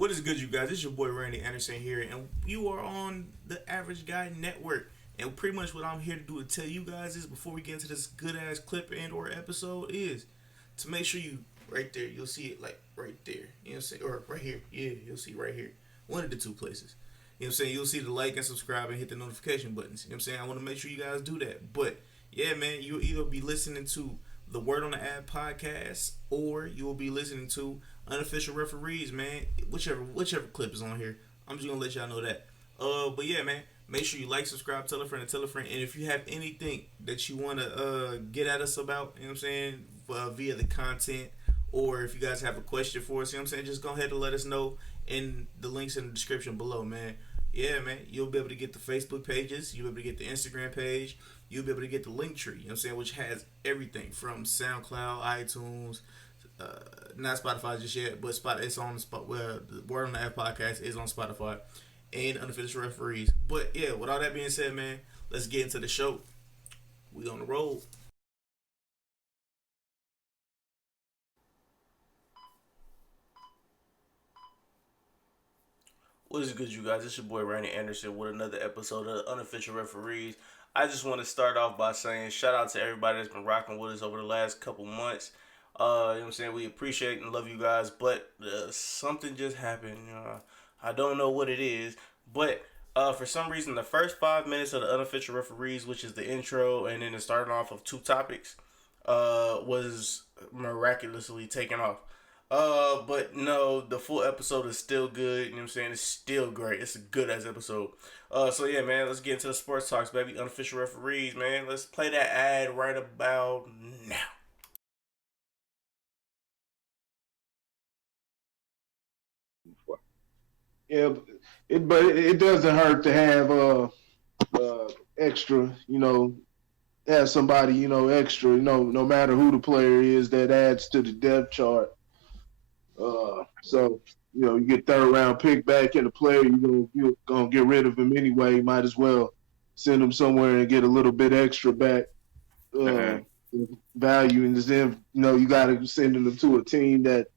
What is good, you guys? It's your boy Randy Anderson here, and you are on the Average Guy Network. And pretty much what I'm here to do to tell you guys is, before we get into this good ass clip and or episode, is to make sure you right there. You'll see it like right there. You know what I'm saying? Or right here. Yeah, you'll see right here. One of the two places. You know what I'm saying? You'll see the like and subscribe and hit the notification buttons. You know what I'm saying? I want to make sure you guys do that. But yeah, man, you'll either be listening to the Word on the Ad podcast, or you will be listening to Unofficial Referees, man. Whichever clip is on here, I'm just gonna let y'all know that. But yeah, man, make sure you like, subscribe, tell a friend, and tell a friend. And if you have anything that you wanna get at us about, you know what I'm saying, via the content, or if you guys have a question for us, you know what I'm saying, just go ahead and let us know in the links in the description below, man. Yeah, man, you'll be able to get the Facebook pages, you'll be able to get the Instagram page, you'll be able to get the link tree, you know what I'm saying, which has everything from SoundCloud, iTunes, not Spotify just yet, but it's on the spot where the Word on the App podcast is on Spotify and Unofficial Referees. But yeah, with all that being said, man, let's get into the show. We on the road. What is good, you guys? It's your boy Randy Anderson with another episode of Unofficial Referees. I just want to start off by saying shout out to everybody that's been rocking with us over the last couple months. You know what I'm saying? We appreciate and love you guys, but something just happened. I don't know what it is, but for some reason, the first 5 minutes of the Unofficial Referees, which is the intro and then the starting off of two topics, was miraculously taken off. But no, the full episode is still good. You know what I'm saying? It's still great. It's a good ass episode. So yeah, man, let's get into the sports talks, baby. Unofficial Referees, man. Let's play that ad right about now. Yeah, but it doesn't hurt to have extra, have somebody, extra, no matter who the player is, that adds to the depth chart. So you get third round pick back in the player, you're gonna get rid of him anyway. You might as well send him somewhere and get a little bit extra back value, and then you got to send them to a team that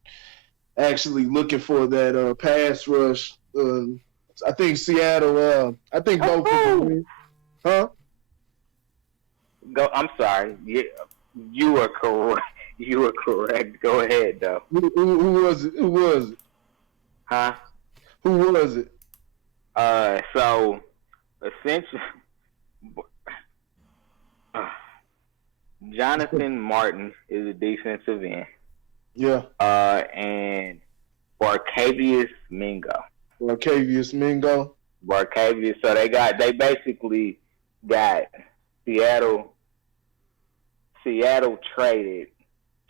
actually looking for that pass rush. I think Seattle. I think both of them. Huh? Go. I'm sorry. You are correct. You are correct. Go ahead, though. Who was it? Who was it? Huh? Who was it? So essentially, Jonathan Martin is a defensive end. Yeah. And Barcavius Mingo. Barcavius. So they basically got Seattle traded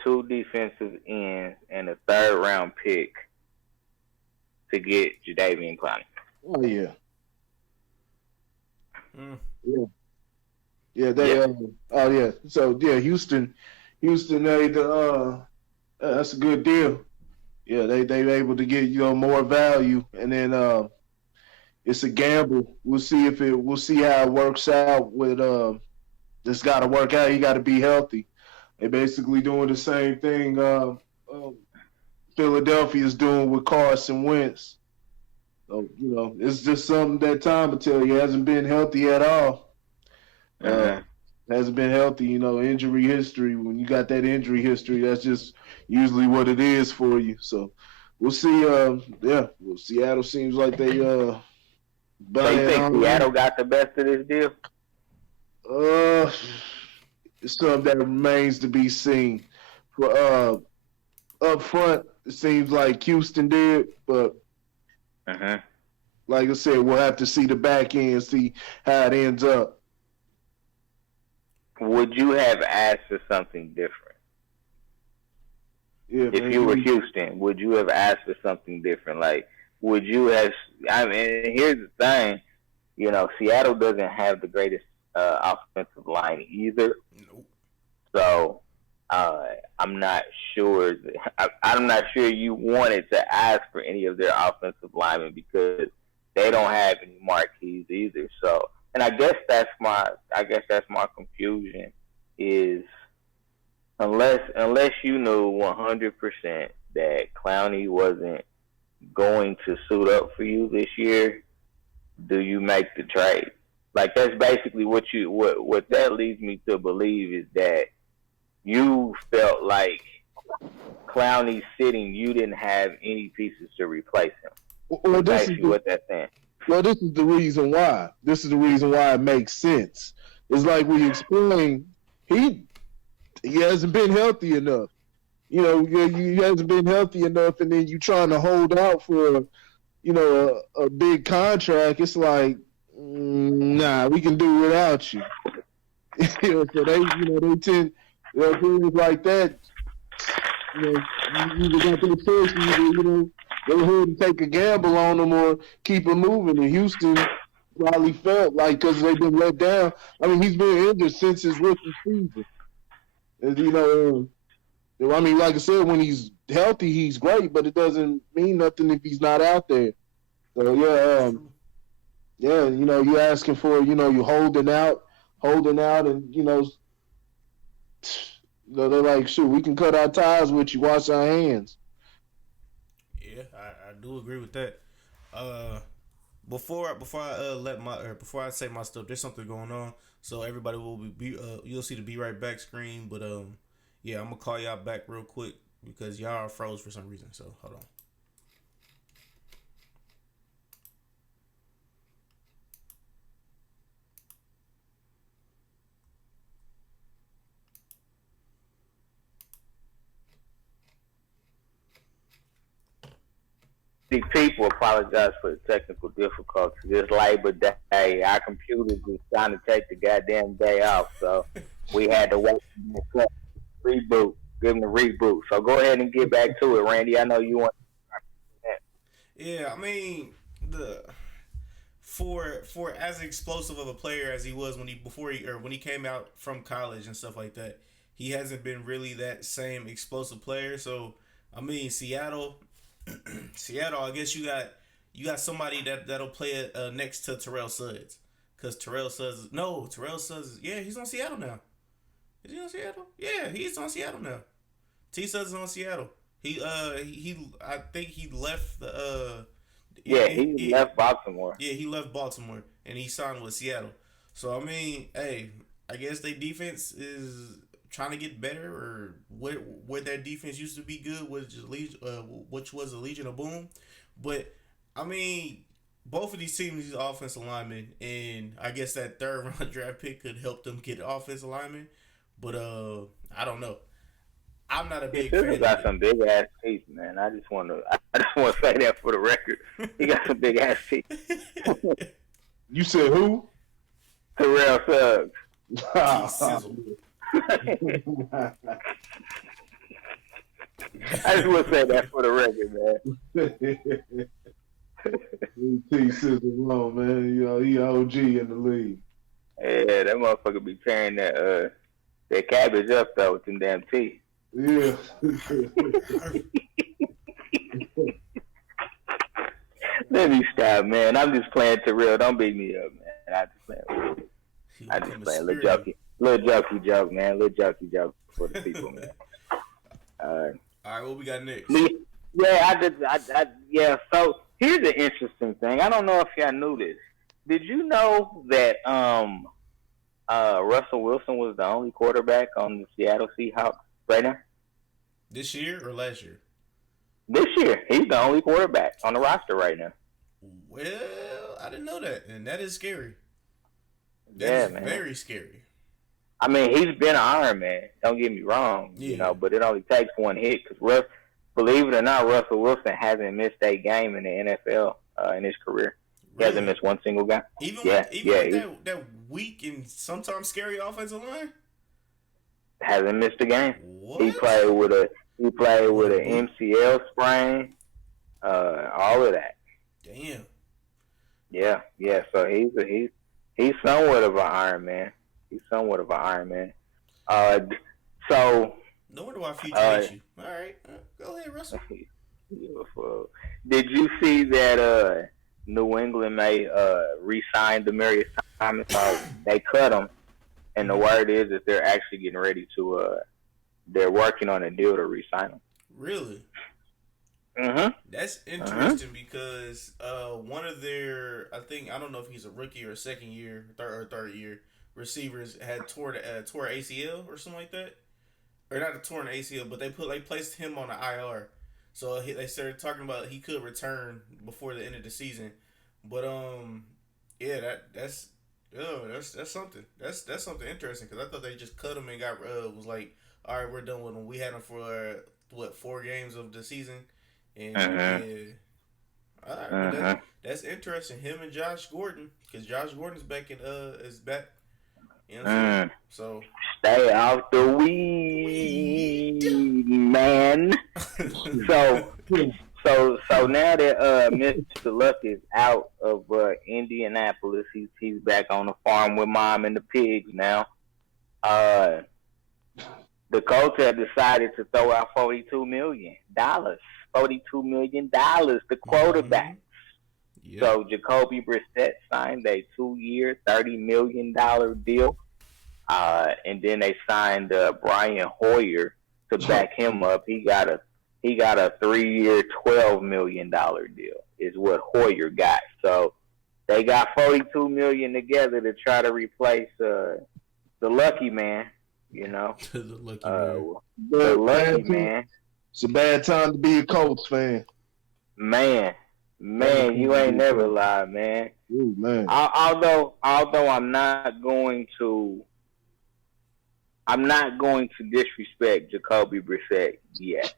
2 defensive ends and a third round pick to get Jadeveon Clowney. Oh yeah. Yeah. Yeah, oh yeah. So yeah, Houston that's a good deal. Yeah, they able to get more value, and then it's a gamble. We'll see how it works out with this got to work out. He got to be healthy. They basically doing the same thing Philadelphia is doing with Carson Wentz. So it's just something that Tom will tell you, hasn't been healthy at all. Hasn't been healthy. Injury history. When you got that injury history, that's just usually what it is for you. So we'll see. Seattle seems like they. So you think Seattle got the best of this deal? It's something that remains to be seen. For up front, it seems like Houston did, but like I said, we'll have to see the back end, see how it ends up. Would you have asked for something different? Yeah, if you were Houston, would you have asked for something different? Like, would you have? I mean, here's the thing. Seattle doesn't have the greatest offensive line either. Nope. So I'm not sure. I'm not sure you wanted to ask for any of their offensive linemen because they don't have any marquees either. So, and I guess that's my confusion is unless you knew 100% that Clowney wasn't going to suit up for you this year, do you make the trade? Like that's basically what that leads me to believe is that you felt like Clowney sitting, you didn't have any pieces to replace him. Well, Basically, what that's saying. Well, this is the reason why. This is the reason why it makes sense. It's like we explained, he hasn't been healthy enough. You know, he hasn't been healthy enough, and then you trying to hold out for, you know, a big contract. It's like, nah, we can do without you. You know, so they tend, things like that. You know, you got the choice. Go ahead and take a gamble on them or keep them moving. And Houston probably felt like because they've been let down. I mean, he's been injured since his rookie season. And, I mean, like I said, when he's healthy, he's great, but it doesn't mean nothing if he's not out there. So you're asking for, you're holding out, and they're like, shoot, we can cut our ties with you, wash our hands. Yeah, I do agree with that. Before I say my stuff, there's something going on, so everybody will be you'll see the Be Right Back screen, but yeah, I'm gonna call y'all back real quick because y'all are froze for some reason. So hold on. People apologize for the technical difficulties. It's Labor Day. Our computers was trying to take the goddamn day off, so we had to wait for the reboot. Give them the reboot. So go ahead and get back to it, Randy. I know you want. Yeah, I mean for as explosive of a player as he was when he came out from college and stuff like that, he hasn't been really that same explosive player. So I mean, Seattle, I guess you got somebody that'll play next to Terrell Suggs, because Terrell Suggs, yeah, he's on Seattle now. Is he on Seattle? Yeah, he's on Seattle now. T Suggs is on Seattle. I think he left the. He left Baltimore. Yeah, he left Baltimore and he signed with Seattle. So I mean, hey, I guess their defense is trying to get better, or where their defense used to be good, which was a Legion of Boom. But I mean, both of these teams, these offensive linemen, and I guess that third round draft pick could help them get offensive linemen. But I don't know. I'm not a big fan. He got some big ass teeth, man. I just want to say that for the record. He got some big ass teeth. You said who? Terrell Suggs. I just want to say that for the record, man. T-Sizzle alone, man. He OG in the league. Yeah, that motherfucker be tearing that cabbage up though with them damn teeth. Yeah. Let me stop, man. I'm just playing Terrell. Don't beat me up, man. I just playing little jokey joke, man. Little jokey joke for the people, man. All right, what we got next? Yeah, so here's an interesting thing. I don't know if y'all knew this. Did you know that Russell Wilson was the only quarterback on the Seattle Seahawks right now? This year or last year? This year. He's the only quarterback on the roster right now. Well, I didn't know that, and that is scary. That is very scary. I mean, he's been an Iron Man. Don't get me wrong, but it only takes one hit. Because believe it or not, Russell Wilson hasn't missed a game in the NFL in his career. He hasn't missed one single game. Even with that weak and sometimes scary offensive line? Hasn't missed a game. What? He played with an MCL sprain, all of that. Damn. Yeah. So he's somewhat of an Iron Man. So. No wonder why future hates you. All right, go ahead, Russell. Beautiful. Did you see that New England may re-sign Demaryius Thomas? They cut him, and the word is that they're actually getting ready to. They're working on a deal to re-sign him. Really? That's interesting because one of their, I don't know if he's a rookie or a second year, third year receivers had tore ACL or something like that, or not a torn ACL, but they placed him on the IR. So they started talking about he could return before the end of the season, but yeah, that's something. That's something interesting because I thought they just cut him and got was like, all right, we're done with him. We had him for 4 games of the season, and yeah, all right, but that's interesting. Him and Josh Gordon, because Josh Gordon's back is back. You know what I'm saying? So stay out the weed, man. So now that Mr. Luck is out of Indianapolis, he's back on the farm with mom and the pigs now. The Colts have decided to throw out $42 million. $42 million to quarterbacks. Yep. So Jacoby Brissett signed a 2-year, $30 million deal. And then they signed Brian Hoyer to back him up. He got a 3-year, $12 million deal is what Hoyer got. So they got $42 million together to try to replace the lucky man. You know, the lucky man. The lucky man. It's a bad time to be a Colts fan. Man, you ain't never lied, man. Ooh, man. Although I'm not going to disrespect Jacoby Brissett yet.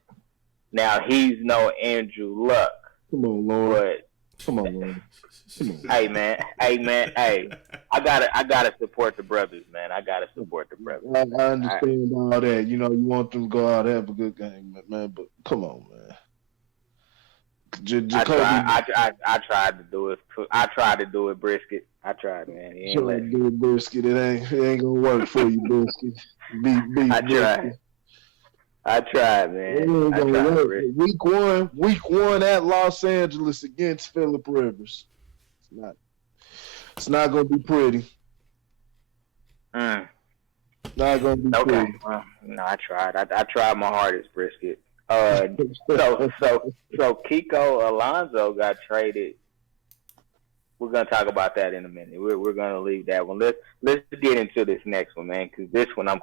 Now he's no Andrew Luck. Come on, Lord. Come on, Lord. Hey man. Hey, I gotta support the brothers, man. I understand all that. You know, you want them to go out and have a good game, man. But come on, man. Jacoby, I tried to do it. I tried to do it, Brisket. I tried, man. He ain't let me. Do it, Brisket. It ain't gonna work for you, Brisket. I tried, man. Week one at Los Angeles against Phillip Rivers. It's not gonna be pretty. Not gonna be pretty. Well, no, I tried. I tried my hardest, Brisket. So Kiko Alonso got traded. We're gonna talk about that in a minute. We're gonna leave that one. Let's get into this next one, man, because this one I'm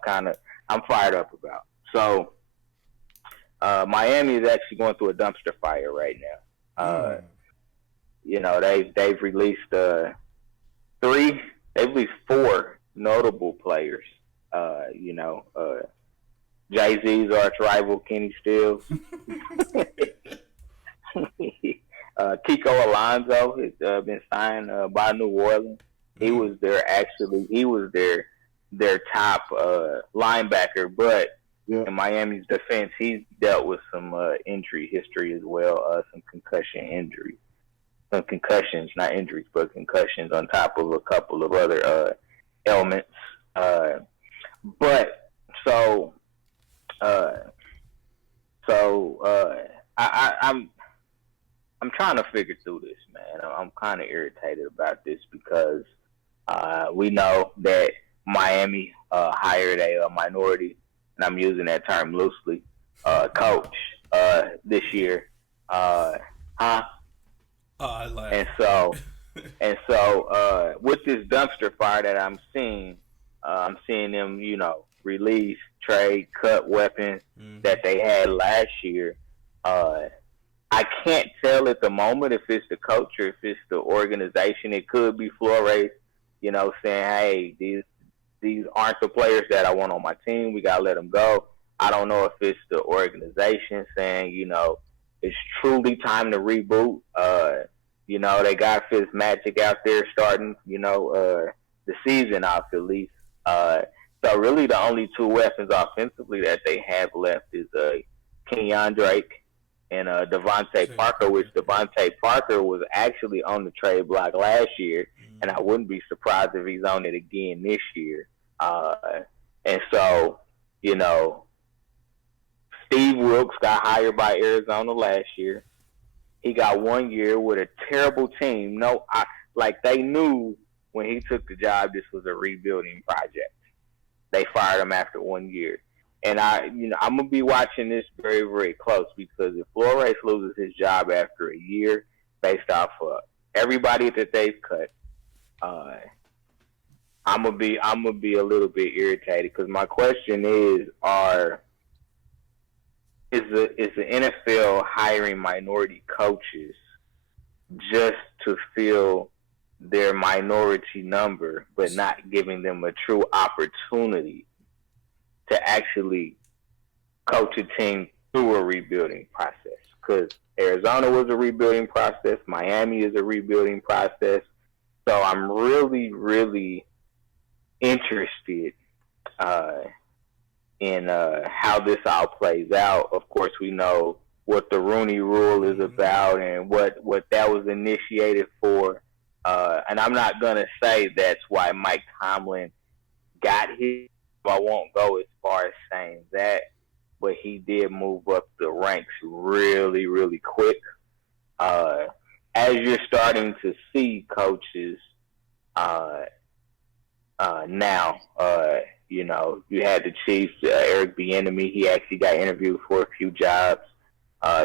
fired up about. So Miami is actually going through a dumpster fire right now. You know, they've released 4 notable players. You know, Jay-Z's arch rival Kenny Stills. Kiko Alonso has been signed by New Orleans. He was their top linebacker, but in Miami's defense, he's dealt with some injury history as well, some concussion injuries. Some concussions, not injuries, but concussions on top of a couple of other ailments. I'm trying to figure through this, man. I'm kind of irritated about this because we know that Miami hired a minority, and I'm using that term loosely, coach this year. And so with this dumpster fire that I'm seeing them, you know, release, trade, cut weapons that they had last year. I can't tell at the moment if it's the coach or if it's the organization. It could be Flores, you know, saying, hey, these aren't the players that I want on my team. We got to let them go. I don't know if it's the organization saying, you know, it's truly time to reboot. You know, they got Fitzmagic out there starting, you know, the season off at least. So really the only 2 weapons offensively that they have left is Kenyon Drake and Devontae Parker, which Devontae Parker was actually on the trade block last year, and I wouldn't be surprised if he's on it again this year. And so, you know, Steve Wilkes got hired by Arizona last year. He got 1 year with a terrible team. They knew when he took the job this was a rebuilding project. They fired him after 1 year. And I'm gonna be watching this very, very close because if Flores loses his job after a year, based off of everybody that they've cut, I'm gonna be a little bit irritated because my question is the NFL hiring minority coaches just to fill their minority number, but not giving them a true opportunity to actually coach a team through a rebuilding process? Because Arizona was a rebuilding process, Miami is a rebuilding process, so I'm really, really interested in how this all plays out. Of course, we know what the Rooney Rule is about and what that was initiated for. And I'm not going to say that's why Mike Tomlin got his. I won't go as far as saying that, but he did move up the ranks really, really quick. As you're starting to see coaches now, you had the Chiefs, Eric Bieniemy. He actually got interviewed for a few jobs.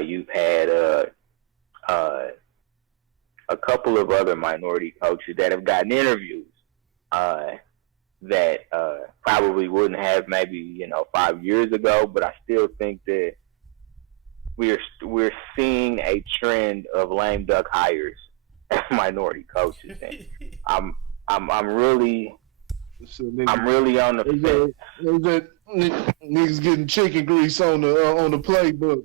You've had a couple of other minority coaches that have gotten interviews that probably wouldn't have maybe 5 years ago. But I still think that we're seeing a trend of lame duck hires as minority coaches. And I'm really on the fence. Niggas getting chicken grease on the playbook.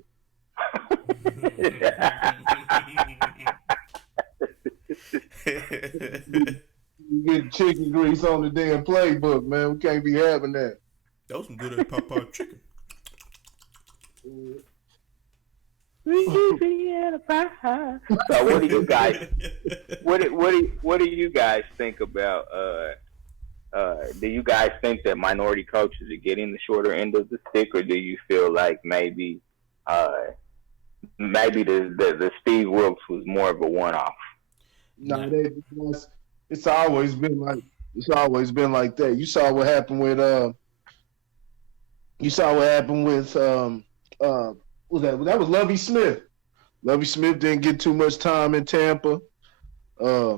You get chicken grease on the damn playbook, man. We can't be having that. That was some good Popeye chicken. So what do you guys? What do you guys think about? Do you guys think that minority coaches are getting the shorter end of the stick, or do you feel like maybe the Steve Wilkes was more of a one-off? No, it's always been like that. You saw what happened with that was Lovie Smith. Lovie Smith didn't get too much time in Tampa. I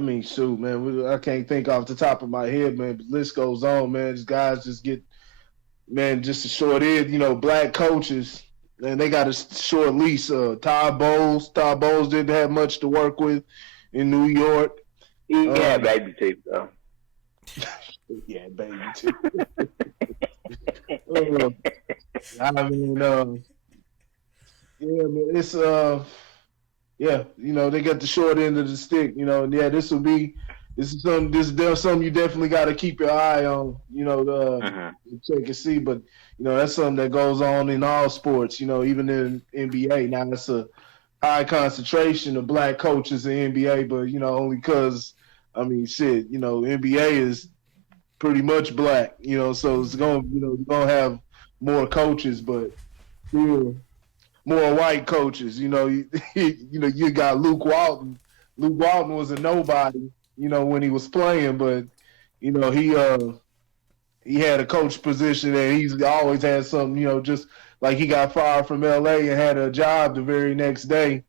mean, shoot, man, I can't think off the top of my head, man. But the list goes on, man. These guys just get, man, just a short end. Black coaches, and they got a short lease. Todd Bowles didn't have much to work with in New York. Yeah, baby teeth, though. Yeah, baby teeth. I mean, yeah, man, it's they got the short end of the stick, and yeah, this is something you definitely got to keep your eye on, check and see. But that's something that goes on in all sports, even in NBA. Now it's a high concentration of black coaches in NBA, but only because NBA is pretty much black, so it's gonna have more coaches, but still more white coaches. You got Luke Walton. Luke Walton was a nobody, when he was playing, but he had a coach position and he's always had something, just like he got fired from LA and had a job the very next day.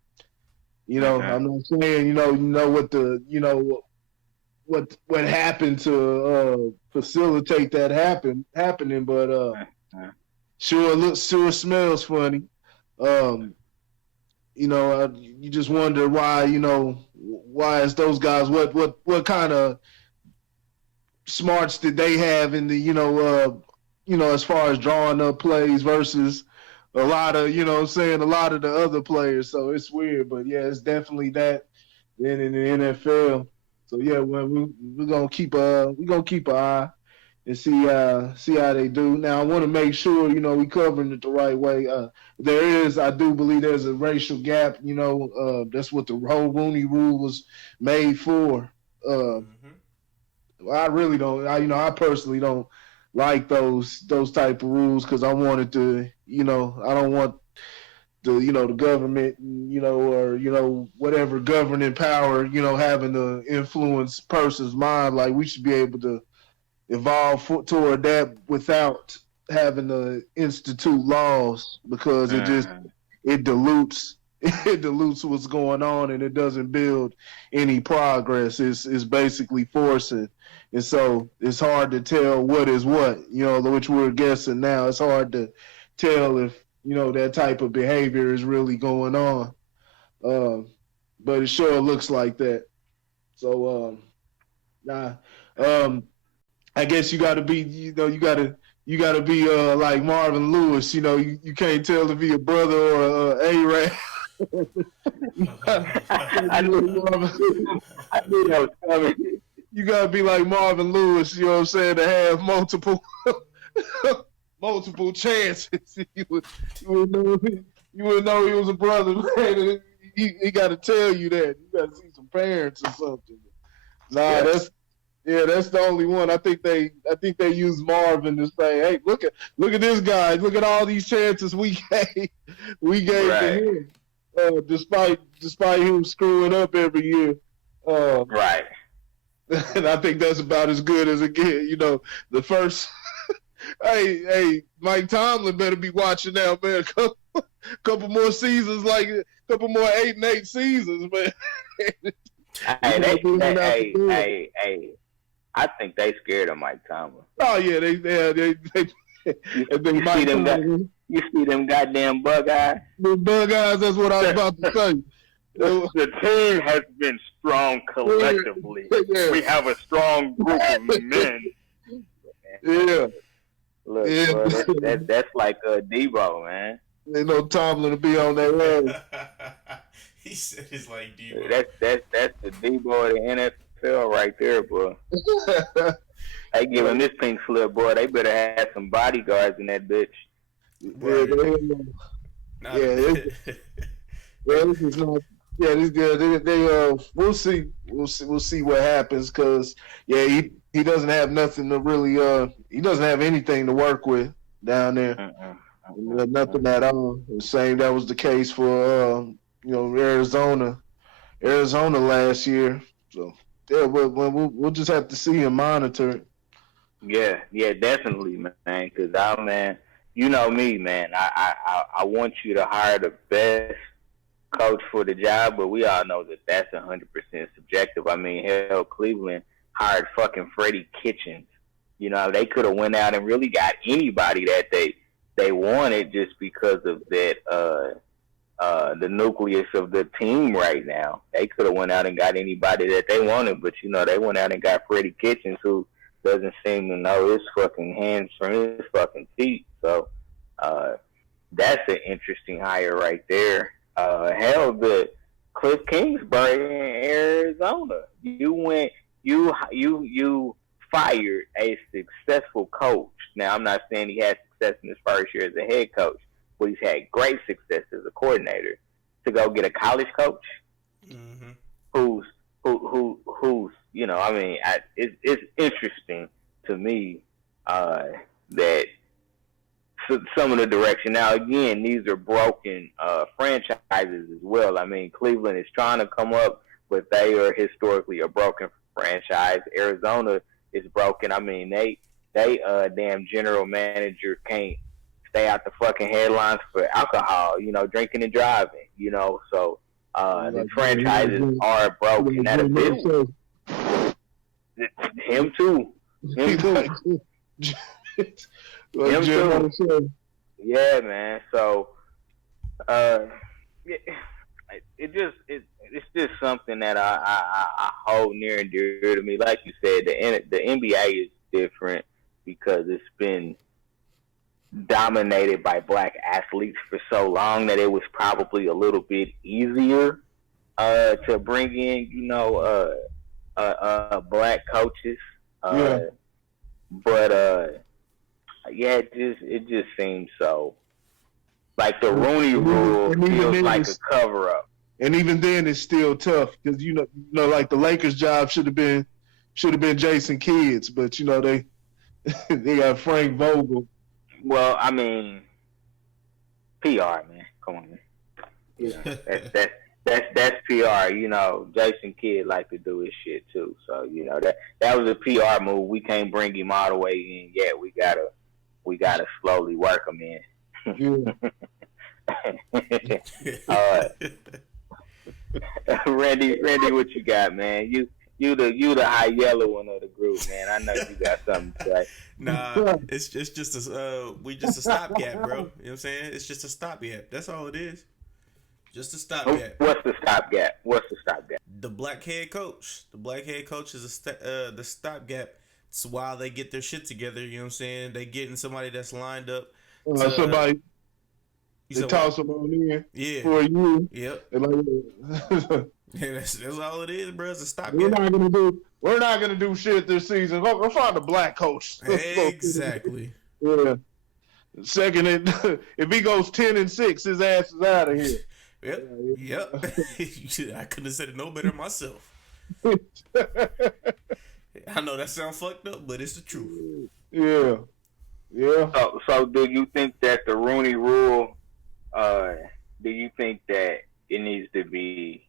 I'm not saying, what happened to facilitate that happening, but sure smells funny. You just wonder why is those guys, what kind of smarts did they have in the, as far as drawing up plays versus a lot of, a lot of the other players. So it's weird, but yeah, it's definitely that then in the NFL. So yeah, we're gonna keep an eye and see how they do. Now I want to make sure we covering it the right way. I do believe there's a racial gap. That's what the whole Rooney Rule was made for. I really don't. I personally don't like those type of rules because I wanted to. I don't want the government, or whatever governing power, having to influence person's mind. Like we should be able to evolve toward that without having to institute laws because it dilutes it dilutes what's going on and it doesn't build any progress. It's basically forcing, and so it's hard to tell what is what. Which we're guessing now. It's hard to tell if that type of behavior is really going on. But it sure looks like that. So I guess you got to be, you got to be like Marvin Lewis. You can't tell if he a brother or A-Rap. I knew that was coming. You got to be like Marvin Lewis. You know what I'm saying? To have multiple chances. You would know he was a brother, man. He got to tell you that. You got to see some parents or something. Nah, that's the only one. I think they use Marvin to say, hey, look at this guy. Look at all these chances we gave to him. Despite him screwing up every year. Right. And I think that's about as good as it gets. The first hey, Mike Tomlin better be watching now, man. Couple more seasons, like a couple more 8-8 seasons, man. Hey, I think they scared of Mike Tomlin. Oh yeah, they you see them goddamn bug eyes? The bug eyes, that's what I was about to say. The team has been strong collectively. Yeah. We have a strong group of men. Yeah. Look, bro, that's like Debo, man. Ain't no Tomlin to be on that road. He said it's like Debo. That's the Debo of the NFL right there, bro. They give him this pink slip, boy. They better have some bodyguards in that bitch. We'll see what happens because he doesn't have nothing to really he doesn't have anything to work with down there. Nothing at all. The same that was the case for Arizona last year. So yeah, we'll just have to see and monitor it. Yeah, definitely, man. Because you know me, man. I want you to hire the best coach for the job, but we all know that that's 100% subjective. I mean, hell, Cleveland hired fucking Freddie Kitchens. They could have went out and really got anybody that they wanted just because of that the nucleus of the team right now. They could have went out and got anybody that they wanted, but they went out and got Freddie Kitchens, who doesn't seem to know his fucking hands from his fucking feet. So that's an interesting hire right there. Hell, the Cliff Kingsbury in Arizona. You fired a successful coach. Now, I'm not saying he had success in his first year as a head coach, but he's had great success as a coordinator. To go get a college coach who's it's interesting to me that some of the direction. Now, again, these are broken franchises as well. I mean, Cleveland is trying to come up, but they are historically a broken franchise. Arizona is broken. I mean, they damn general manager can't stay out the fucking headlines for alcohol, drinking and driving, so the franchises are broken at a bit. Him too. Yeah, man. So, it's just something that I hold near and dear to me. Like you said, the NBA is different because it's been dominated by black athletes for so long that it was probably a little bit easier to bring in, black coaches. But it just seems so. Like the Rooney Rule feels like a cover up. And even then, it's still tough because like the Lakers' job should have been Jason Kidd's, but they got Frank Vogel. Well, I mean, PR, man. Come on, man. that's PR. You know, Jason Kidd like to do his shit too. So you know that was a PR move. We can't bring him all the way in yet. We gotta slowly work him in. Randy, what you got, man? You the high yellow one of the group, man. I know you got something to say. Nah, it's just we just a stopgap, bro. You know what I'm saying? It's just a stopgap. That's all it is. Just a stopgap. What's the stopgap? The black head coach. The black head coach is the stopgap. It's while they get their shit together. You know what I'm saying? They getting somebody that's lined up. Somebody. They toss them on in for a year. Yep. That's all it is, bro. It's a stopgap. We're not gonna do shit this season. Go find a black coach. Exactly. Yeah. Second, if he goes 10-6, his ass is out of here. Yep. I couldn't have said it no better myself. I know that sounds fucked up, but it's the truth. Yeah. So do you think that the Rooney Rule? Do you think that it needs to be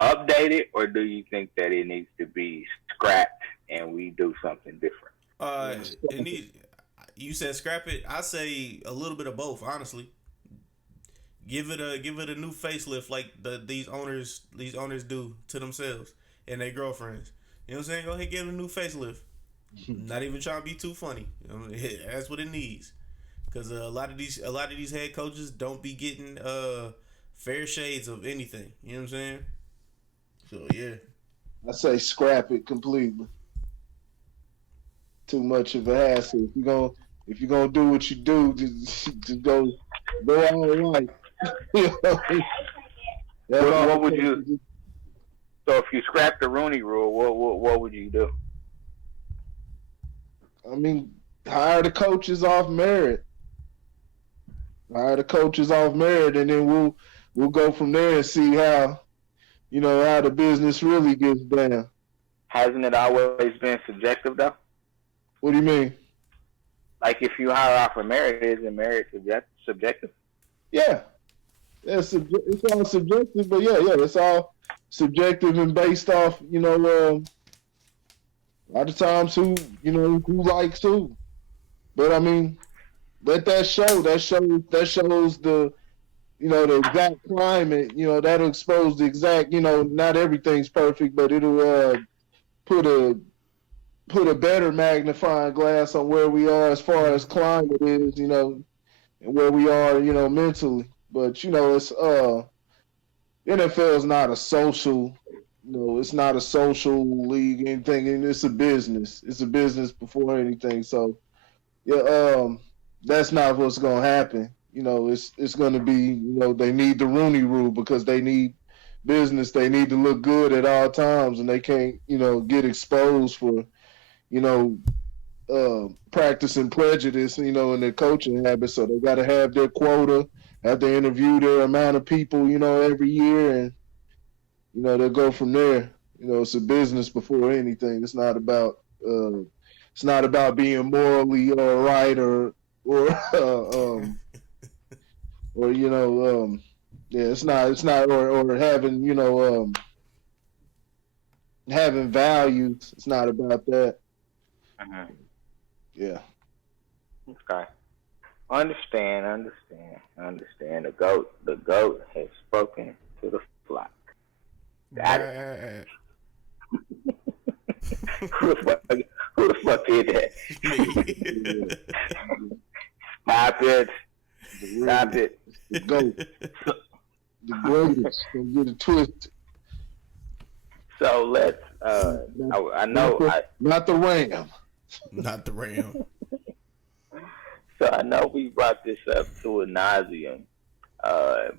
updated, or do you think that it needs to be scrapped and we do something different? It needs. You said scrap it. I say a little bit of both. Honestly, give it a new facelift like these owners do to themselves and their girlfriends. You know what I'm saying? Go ahead, give it a new facelift. Not even trying to be too funny. You know, that's what it needs. Because a lot of these head coaches don't be getting fair shades of anything. You know what I'm saying? So yeah, I say scrap it completely. Too much of a hassle. If you're gonna do what you do, just go all right. What would you? So if you scrap the Rooney Rule, what would you do? I mean, hire the coaches off merit. And then we'll go from there and see how the business really gets down. Hasn't it always been subjective though? What do you mean? Like if you hire off of merit, isn't merit subjective? Yeah, it's all subjective, but yeah, it's all subjective and based off a lot of times who likes who. But I mean, let that show. That shows the the exact climate. That'll expose the exact. Not everything's perfect, but it'll put a better magnifying glass on where we are as far as climate is. And where we are. Mentally. But it's NFL is not a social. It's not a social league, anything, and it's a business. It's a business before anything. So, yeah, that's not what's gonna happen. It's gonna be, they need the Rooney Rule because they need business. They need to look good at all times, and they can't, get exposed for, practicing prejudice, in their coaching habits. So they got to have their quota, have to interview their amount of people, every year, and they'll go from there. It's a business before anything. It's not about being morally right or it's not or having having values. It's not about that. Yeah. Okay. Understand. The goat has spoken to the flock. Got it. Who the fuck did that? Stop it. The goat. The greatest. Don't get it twisted. So let's. I know. Not the Ram. Not the Ram. So I know we brought this up to ad nauseum,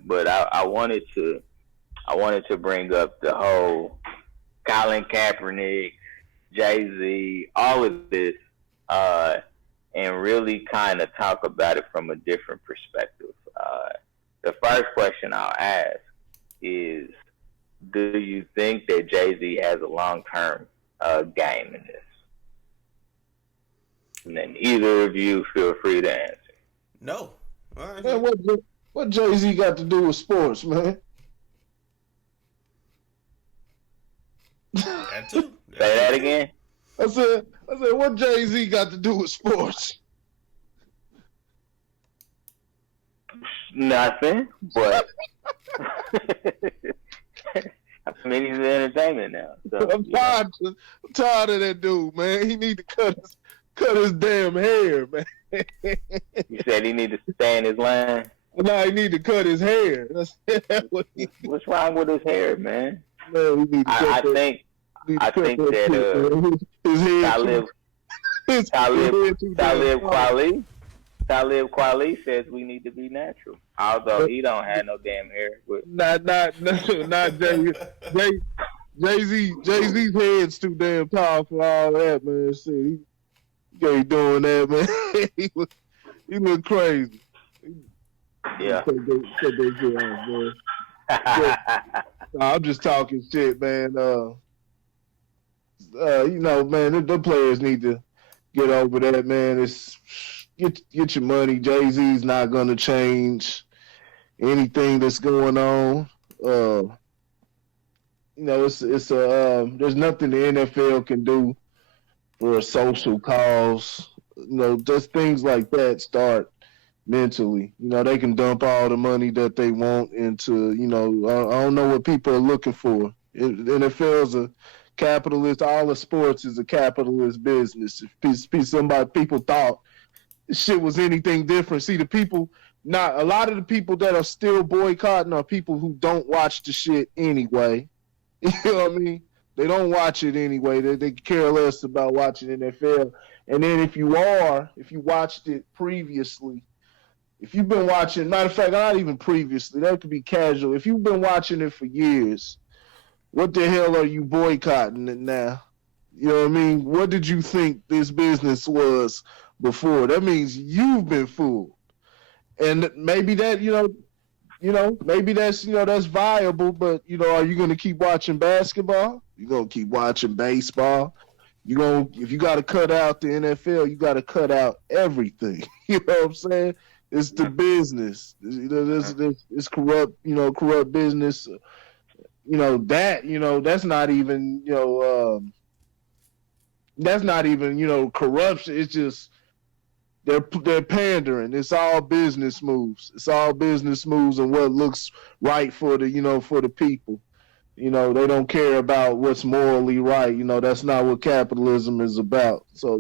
but I wanted to bring up the whole Colin Kaepernick, Jay-Z, all of this, and really kind of talk about it from a different perspective. The first question I'll ask is, do you think that Jay-Z has a long-term game in this? And then either of you feel free to answer. No. All right. Man, what Jay-Z got to do with sports, man? That too. Say that again. I said, what Jay-Z got to do with sports? Nothing, but I mean he's in entertainment now. So, I'm tired of that dude, man. He need to cut his damn hair, man. You said he need to stay in his lane. No, he need to cut his hair. What's wrong with his hair, man? Man, he need to cut I think that his head Talib Kweli says we need to be natural. Although he don't have no damn hair. But... Not Jay-Z. Jay-Z's head's too damn tall for all that, man. See, he ain't doing that, man. he look crazy. Yeah. I'm just talking shit, man. You know, man, the players need to get over that, man. It's get your money. Jay-Z's not gonna change anything that's going on. You know, it's there's nothing the NFL can do for a social cause. You know, just things like that start mentally. You know, they can dump all the money that they want into, you know, I don't know what people are looking for. NFL's a capitalist, all of sports is a capitalist business. If people thought shit was anything different. See, a lot of the people that are still boycotting are people who don't watch the shit anyway. You know what I mean? They don't watch it anyway. They care less about watching NFL. And then if you watched it previously, if you've been watching, matter of fact, not even previously, that could be casual. If you've been watching it for years, what the hell are you boycotting it now? You know what I mean? What did you think this business was before? That means you've been fooled. And maybe that, maybe that's, that's viable, but, are you going to keep watching basketball? You're going to keep watching baseball? If you got to cut out the NFL, you got to cut out everything. You know what I'm saying? It's the business. It's corrupt, corrupt business. That's not even, corruption. It's just they're pandering. It's all business moves. It's all business moves and what looks right for the people. They don't care about what's morally right. That's not what capitalism is about. So,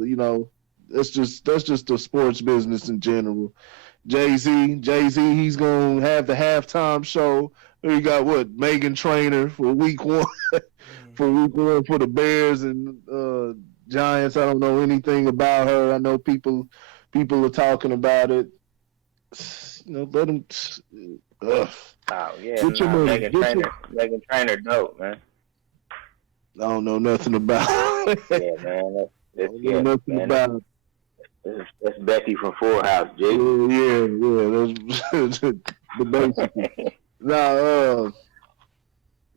that's just the sports business in general. Jay-Z, he's going to have the halftime show. You got Megan Trainor for week one, for the Bears and Giants. I don't know anything about her. I know people are talking about it. Let them. Oh yeah, Megan Trainor, dope, man. I don't know nothing about it. Yeah, man. Nothing about it. That's Becky from Full House, G. Yeah. That's the basic. Nah,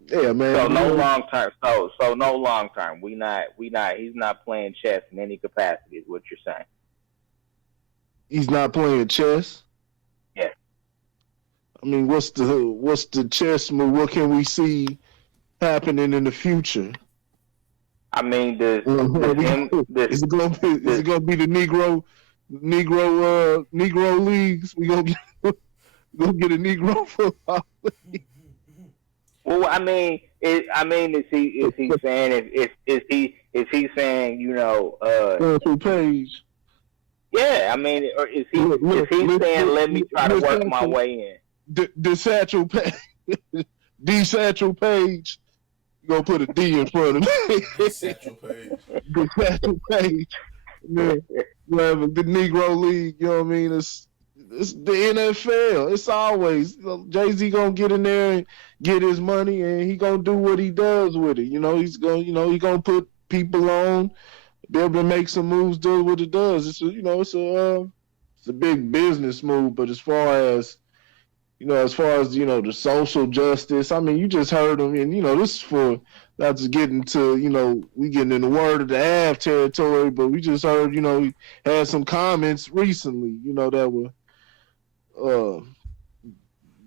yeah, man. So no long term. So no long term. We not. He's not playing chess in any capacity. Is what you're saying? He's not playing chess. Yeah. I mean, what's the chess move? What can we see happening in the future? I mean, is it gonna be the Negro leagues? We gonna get a Negro football league. Well, I mean, is he saying is he saying Page? Yeah, I mean, or is he saying let me try to work my way in? The Satchel Page, D Satchel Page. You gonna put a D in front of me. The Satchel Page. Yeah, the Negro League. You know what I mean? It's the NFL. It's always Jay-Z gonna get in there and get his money, and he gonna do what he does with it. He's gonna put people on, be able to make some moves, do what it does. It's a big business move, but as far as the social justice, I mean, you just heard him, and this is for not to get into, we getting in the word of the half territory, but we just heard, he had some comments recently, that were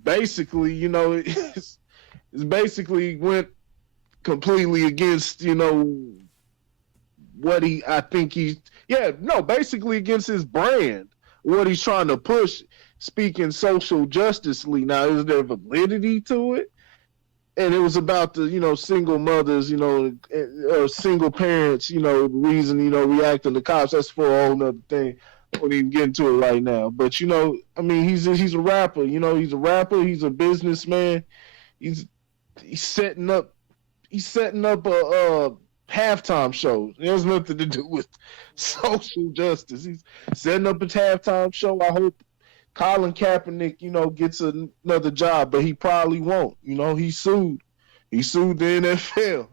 basically, it's basically went completely against, what I think basically against his brand, what he's trying to push, speaking social justicely. Now, is there validity to it? And it was about the, single mothers, or single parents, the reason, reacting to cops. That's for a whole nother thing. I won't even get into it right now. But, he's a rapper, he's a rapper, he's a businessman. He's setting up a halftime show. It has nothing to do with social justice. He's setting up a halftime show. I hope Colin Kaepernick, gets another job, but he probably won't. He sued. He sued the NFL.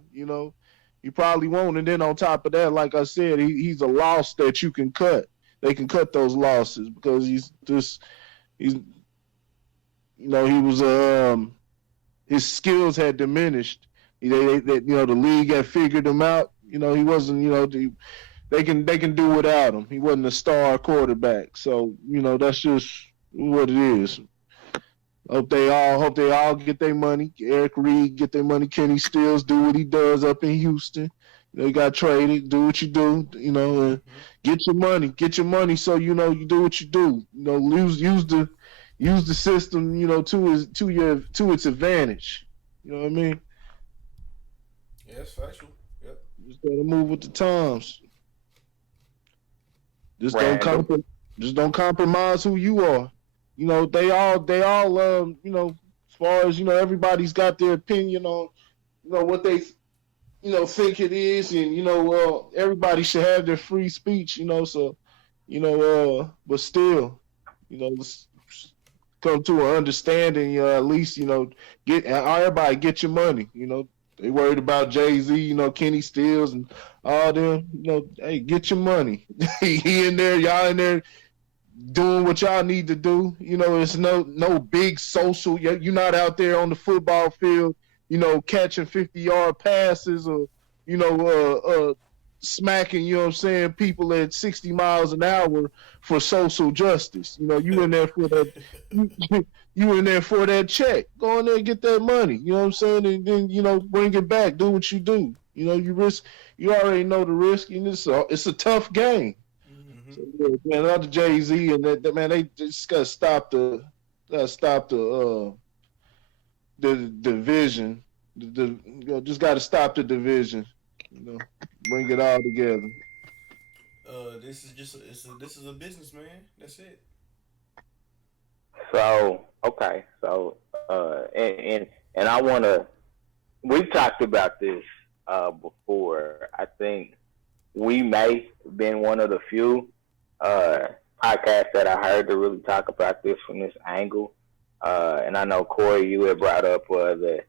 He probably won't. And then on top of that, like I said, he's a loss that you can cut. They can cut those losses because he was his skills had diminished. The league had figured him out. He wasn't. They can do without him. He wasn't a star quarterback. So that's just what it is. Hope they all get their money. Eric Reed get their money. Kenny Stills do what he does up in Houston. They got traded. Do what you do. And get your money. Get your money. So you do what you do. Use the system. To its advantage. You know what I mean? Yeah, that's factual. Yep. Just gotta move with the times. Just don't compromise who you are. They all as far as everybody's got their opinion on what they think it is, and everybody should have their free speech, so but still, let's come to an understanding, at least, get everybody get your money, They worried about Jay-Z, Kenny Stills and all them. Hey, get your money. He in there, y'all in there doing what y'all need to do. It's no big social. You're not out there on the football field, catching 50-yard passes or, smacking, people at 60 miles an hour for social justice. You in there for that. You in there for that check. Go in there and get that money. You know what I'm saying? And then, bring it back. Do what you do. You already know the risk. And it's a tough game. Mm-hmm. So, man, out to Jay-Z and that man, they just got to stop the division. Just got to stop the division. Bring it all together. This is a business, man. That's it. So okay, and I want to. We've talked about this before. I think we may have been one of the few podcasts that I heard to really talk about this from this angle. And I know Corey, you had brought up the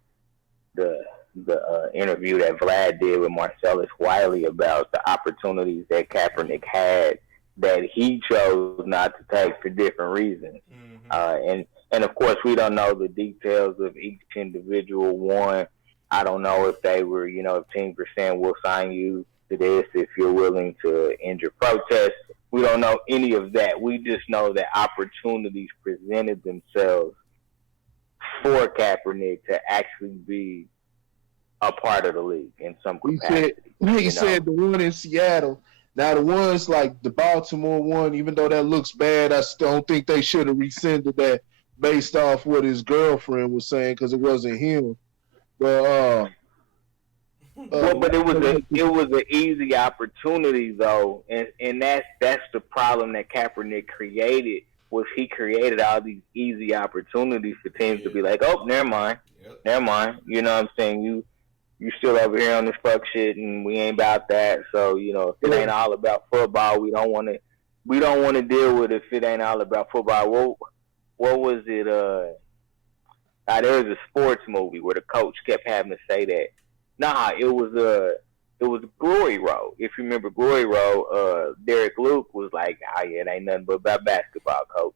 interview that Vlad did with Marcellus Wiley about the opportunities that Kaepernick had that he chose not to take for different reasons. Mm-hmm. And of course, we don't know the details of each individual one. I don't know if they were, if teams were saying, we'll sign you to this if you're willing to end your protest. We don't know any of that. We just know that opportunities presented themselves for Kaepernick to actually be a part of the league in some capacity. He said the one in Seattle. Now, the ones like the Baltimore one, even though that looks bad, I still don't think they should have rescinded that based off what his girlfriend was saying because it wasn't him. But but it was an easy opportunity though, and that's the problem that Kaepernick created. Was he created all these easy opportunities for teams to be like, oh, never mind. You know what I'm saying? You still over here on this fuck shit, and we ain't about that. So if it ain't all about football, we don't want to deal with it if it ain't all about football. What was it? There was a sports movie where the coach kept having to say that. Nah, it was Glory Road. If you remember Glory Road, Derek Luke was like, "Oh yeah, it ain't nothing but about basketball, coach."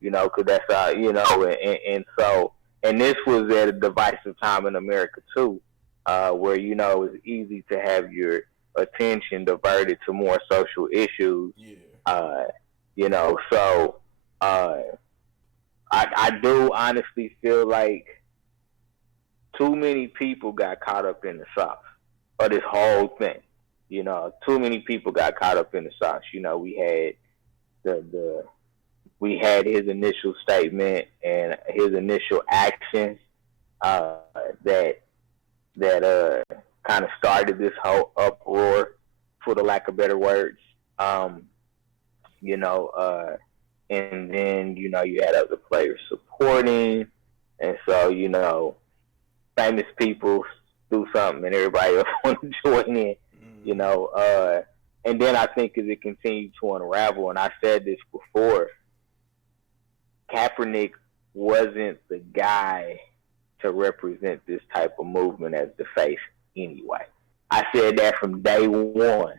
Because that's how and so this was at a divisive time in America too, where it was easy to have your attention diverted to more social issues. Yeah. So I do honestly feel like too many people got caught up in the sauce of this whole thing. Too many people got caught up in the sauce. We had we had his initial statement and his initial actions that kind of started this whole uproar, for the lack of better words. And then you had other players supporting, and so famous people do something and everybody else want to join in. And then I think as it continued to unravel, and I said this before, Kaepernick wasn't the guy to represent this type of movement as the face anyway. I said that from day one.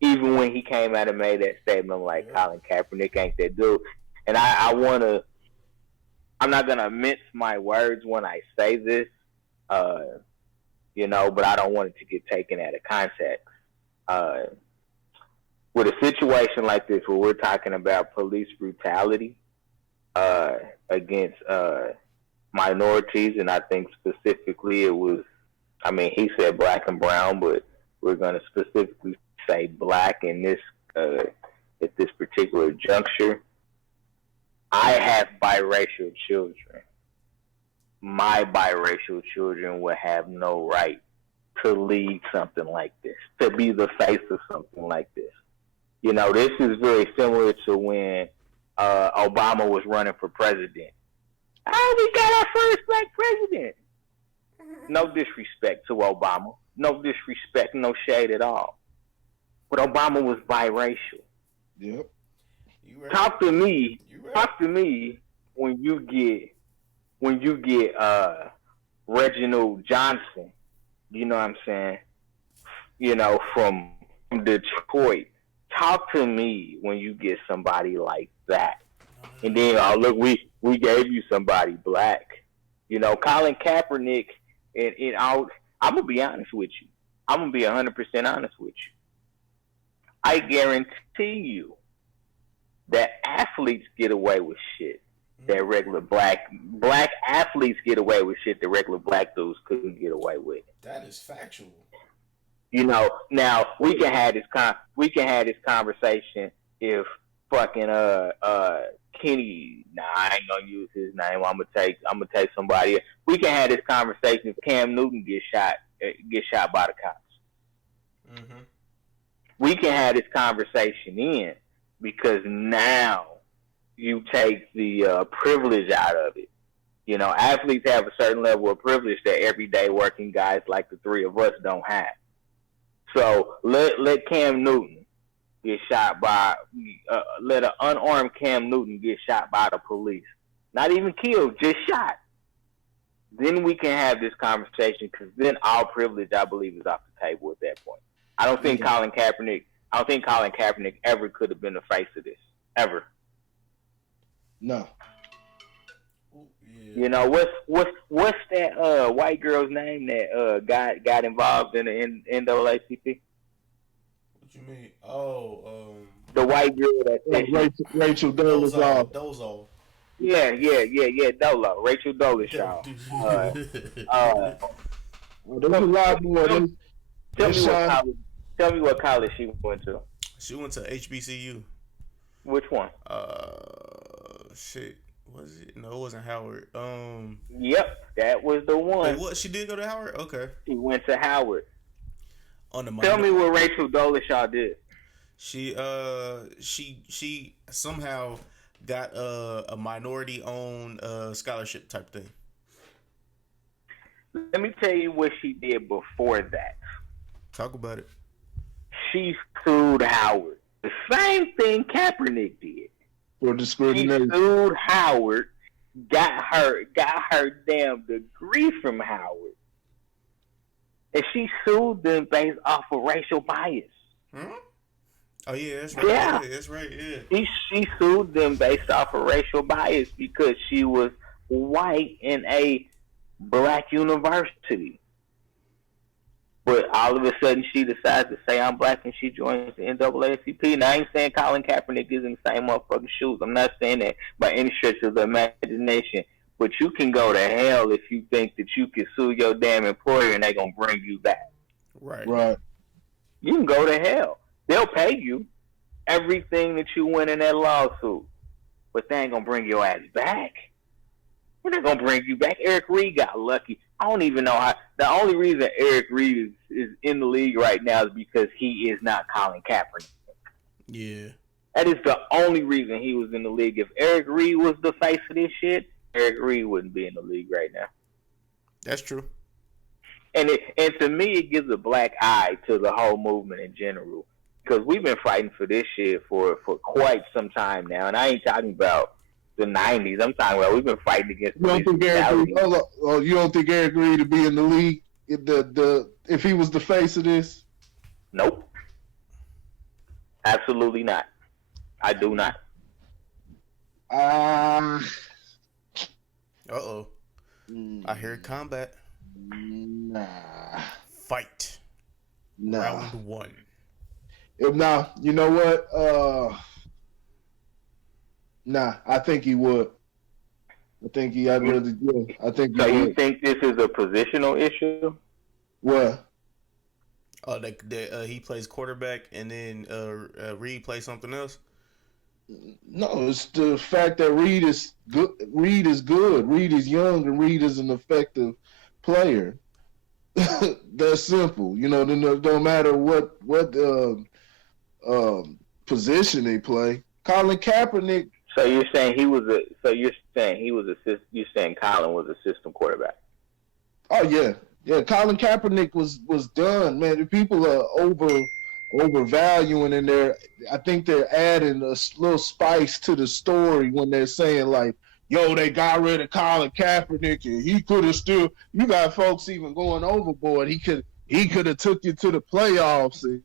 Even when he came out and made that statement, I'm like, Colin Kaepernick ain't that dude. And I'm not going to mince my words when I say this, but I don't want it to get taken out of context. With a situation like this where we're talking about police brutality against minorities, and I think specifically he said black and brown, but we're going to specifically say black in this at this particular juncture. I have biracial children. My biracial children would have no right to lead something like this, to be the face of something like this. This is very similar to when Obama was running for president. Oh, we got our first black president. No disrespect to Obama. No disrespect, no shade at all. But Obama was biracial. Yep. Right. Talk to me when you get Reginald Johnson. You know what I'm saying? From Detroit. Talk to me when you get somebody like that. And then, look, we gave you somebody black. Colin Kaepernick, and I'm going to be honest with you. I'm going to be 100% honest with you. I guarantee you that athletes get away with shit that regular black athletes get away with shit that regular black dudes couldn't get away with. That is factual. Now we can have this conversation if fucking Kenny. Nah, I ain't gonna use his name. I'm gonna take somebody else. We can have this conversation if Cam Newton gets shot by the cops. Mm-hmm. We can have this conversation in because now you take the privilege out of it. Athletes have a certain level of privilege that everyday working guys like the three of us don't have. So let Cam Newton get shot by, let an unarmed Cam Newton get shot by the police. Not even killed, just shot. Then we can have this conversation because then all privilege, I believe, is off the table at that point. I don't think Colin Kaepernick ever could have been the face of this. Ever. No. Yeah. What's that white girl's name that got involved in the NAACP? What you mean? Oh, the white girl that Rachel Dolezal. Yeah, Dolo. Rachel Dolezal. There's a lot more. Tell me what college she went to. She went to HBCU. Which one? Shit. Was it? No, it wasn't Howard. Yep, that was the one. Wait, what? She did go to Howard? Okay. She went to Howard. Tell me what Rachel Dolezal did. She somehow got a minority-owned scholarship type thing. Let me tell you what she did before that. Talk about it. She sued Howard. The same thing Kaepernick did. For discrimination. She sued Howard, got her damn degree from Howard. And she sued them based off of racial bias. Hmm? Oh yeah, that's right. Yeah, that's right. Yeah. She sued them based off of racial bias because she was white in a black university. But all of a sudden, she decides to say I'm black and she joins the NAACP. And I ain't saying Colin Kaepernick is in the same motherfucking shoes. I'm not saying that by any stretch of the imagination. But you can go to hell if you think that you can sue your damn employer and they're going to bring you back. Right. You can go to hell. They'll pay you everything that you win in that lawsuit, but they ain't going to bring your ass back. They're not going to bring you back. Eric Reed got lucky. I don't even know how. The only reason Eric Reed is in the league right now is because he is not Colin Kaepernick. Yeah. That is the only reason he was in the league. If Eric Reed was the face of this shit, Eric Reed wouldn't be in the league right now. That's true. And to me, it gives a black eye to the whole movement in general. Because we've been fighting for this shit for quite some time now. And I ain't talking about the 90s. I'm talking about we've been fighting against you don't think Eric Reed, you don't think Eric Reed would be in the league if he was the face of this? Nope. Absolutely not. I do not. Uh-oh. I hear combat. Nah. Fight. Nah. Round 1. Nah, you know what? Nah, I think he would. I think he. I really do. I think. So he you would. think this is a positional issue? What? Oh, he plays quarterback, and then Reed plays something else. No, it's the fact that Reed is good. Reed is good. Reed is young, and Reed is an effective player. That's simple. You know, no matter what position they play. Colin Kaepernick. So you're saying he was a. So you're saying he was a. You're saying Colin was a system quarterback. Oh yeah. Colin Kaepernick was done, man. People are overvaluing in there. I think they're adding a little spice to the story when they're saying like, "Yo, they got rid of Colin Kaepernick, and he could have still." You got folks even going overboard. He could have took you to the playoffs, and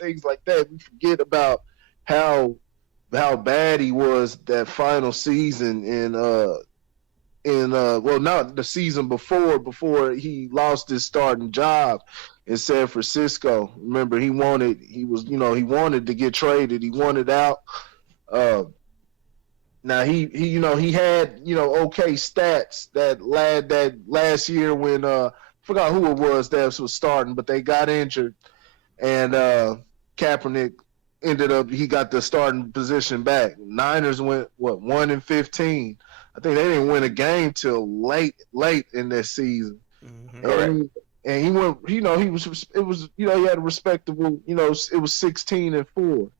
things like that. We forget about how bad he was that final season not the season before he lost his starting job in San Francisco. Remember, he wanted to get traded. He wanted out. Now he had okay stats that last year when forgot who it was that was starting, but they got injured, and Kaepernick ended up he got the starting position back. Niners went 1-15. I think they didn't win a game till late in that season. Mm-hmm. And he went, he had a respectable, it was 16-4.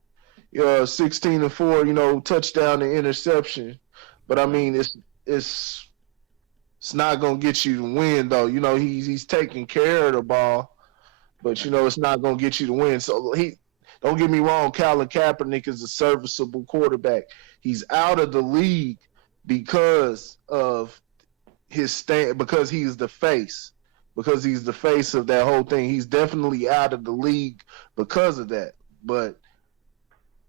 16-4, touchdown and interception. But I mean, it's not gonna get you to win though. He's taking care of the ball, but it's not gonna get you to win. So don't get me wrong, Colin Kaepernick is a serviceable quarterback. He's out of the league because of his stand, because he's the face of that whole thing. He's definitely out of the league because of that. But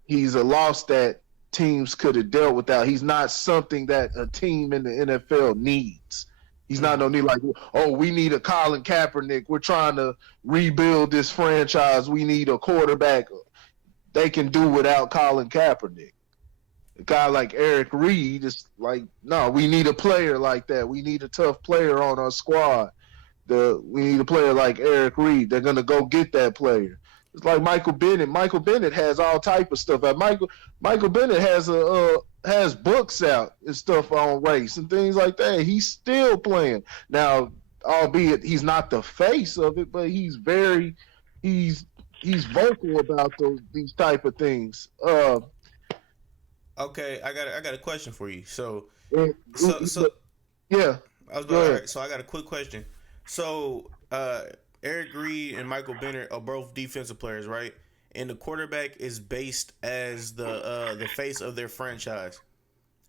he's a loss that teams could have dealt without. He's not something that a team in the NFL needs. He's not no need like, oh, we need a Colin Kaepernick. We're trying to rebuild this franchise. We need a quarterback. They can do without Colin Kaepernick. A guy like Eric Reed is like, no, we need a player like that. We need a tough player on our squad. We need a player like Eric Reed. They're gonna go get that player. It's like Michael Bennett. Michael Bennett has all type of stuff. Michael Bennett has books out and stuff on race and things like that. He's still playing now, albeit he's not the face of it, but he's vocal about these type of things. Okay, I got a question for you. So yeah. So I got a quick question. So Eric Reed and Michael Bennett are both defensive players, right? And the quarterback is based as the face of their franchise.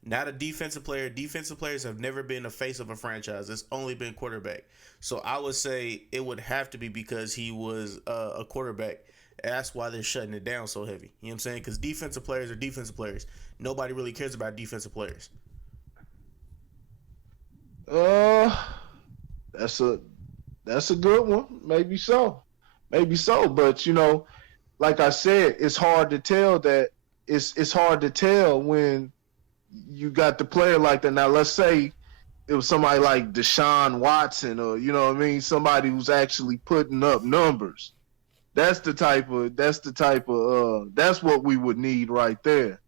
Not a defensive player. Defensive players have never been the face of a franchise. It's only been quarterback. So I would say it would have to be because he was a quarterback. That's why they're shutting it down so heavy. You know what I'm saying? Because defensive players are defensive players. Nobody really cares about defensive players. That's a good one. Maybe so. But like I said, it's hard to tell that. It's hard to tell when you got the player like that. Now let's say it was somebody like Deshaun Watson, or you know what I mean, somebody who's actually putting up numbers. That's what we would need right there.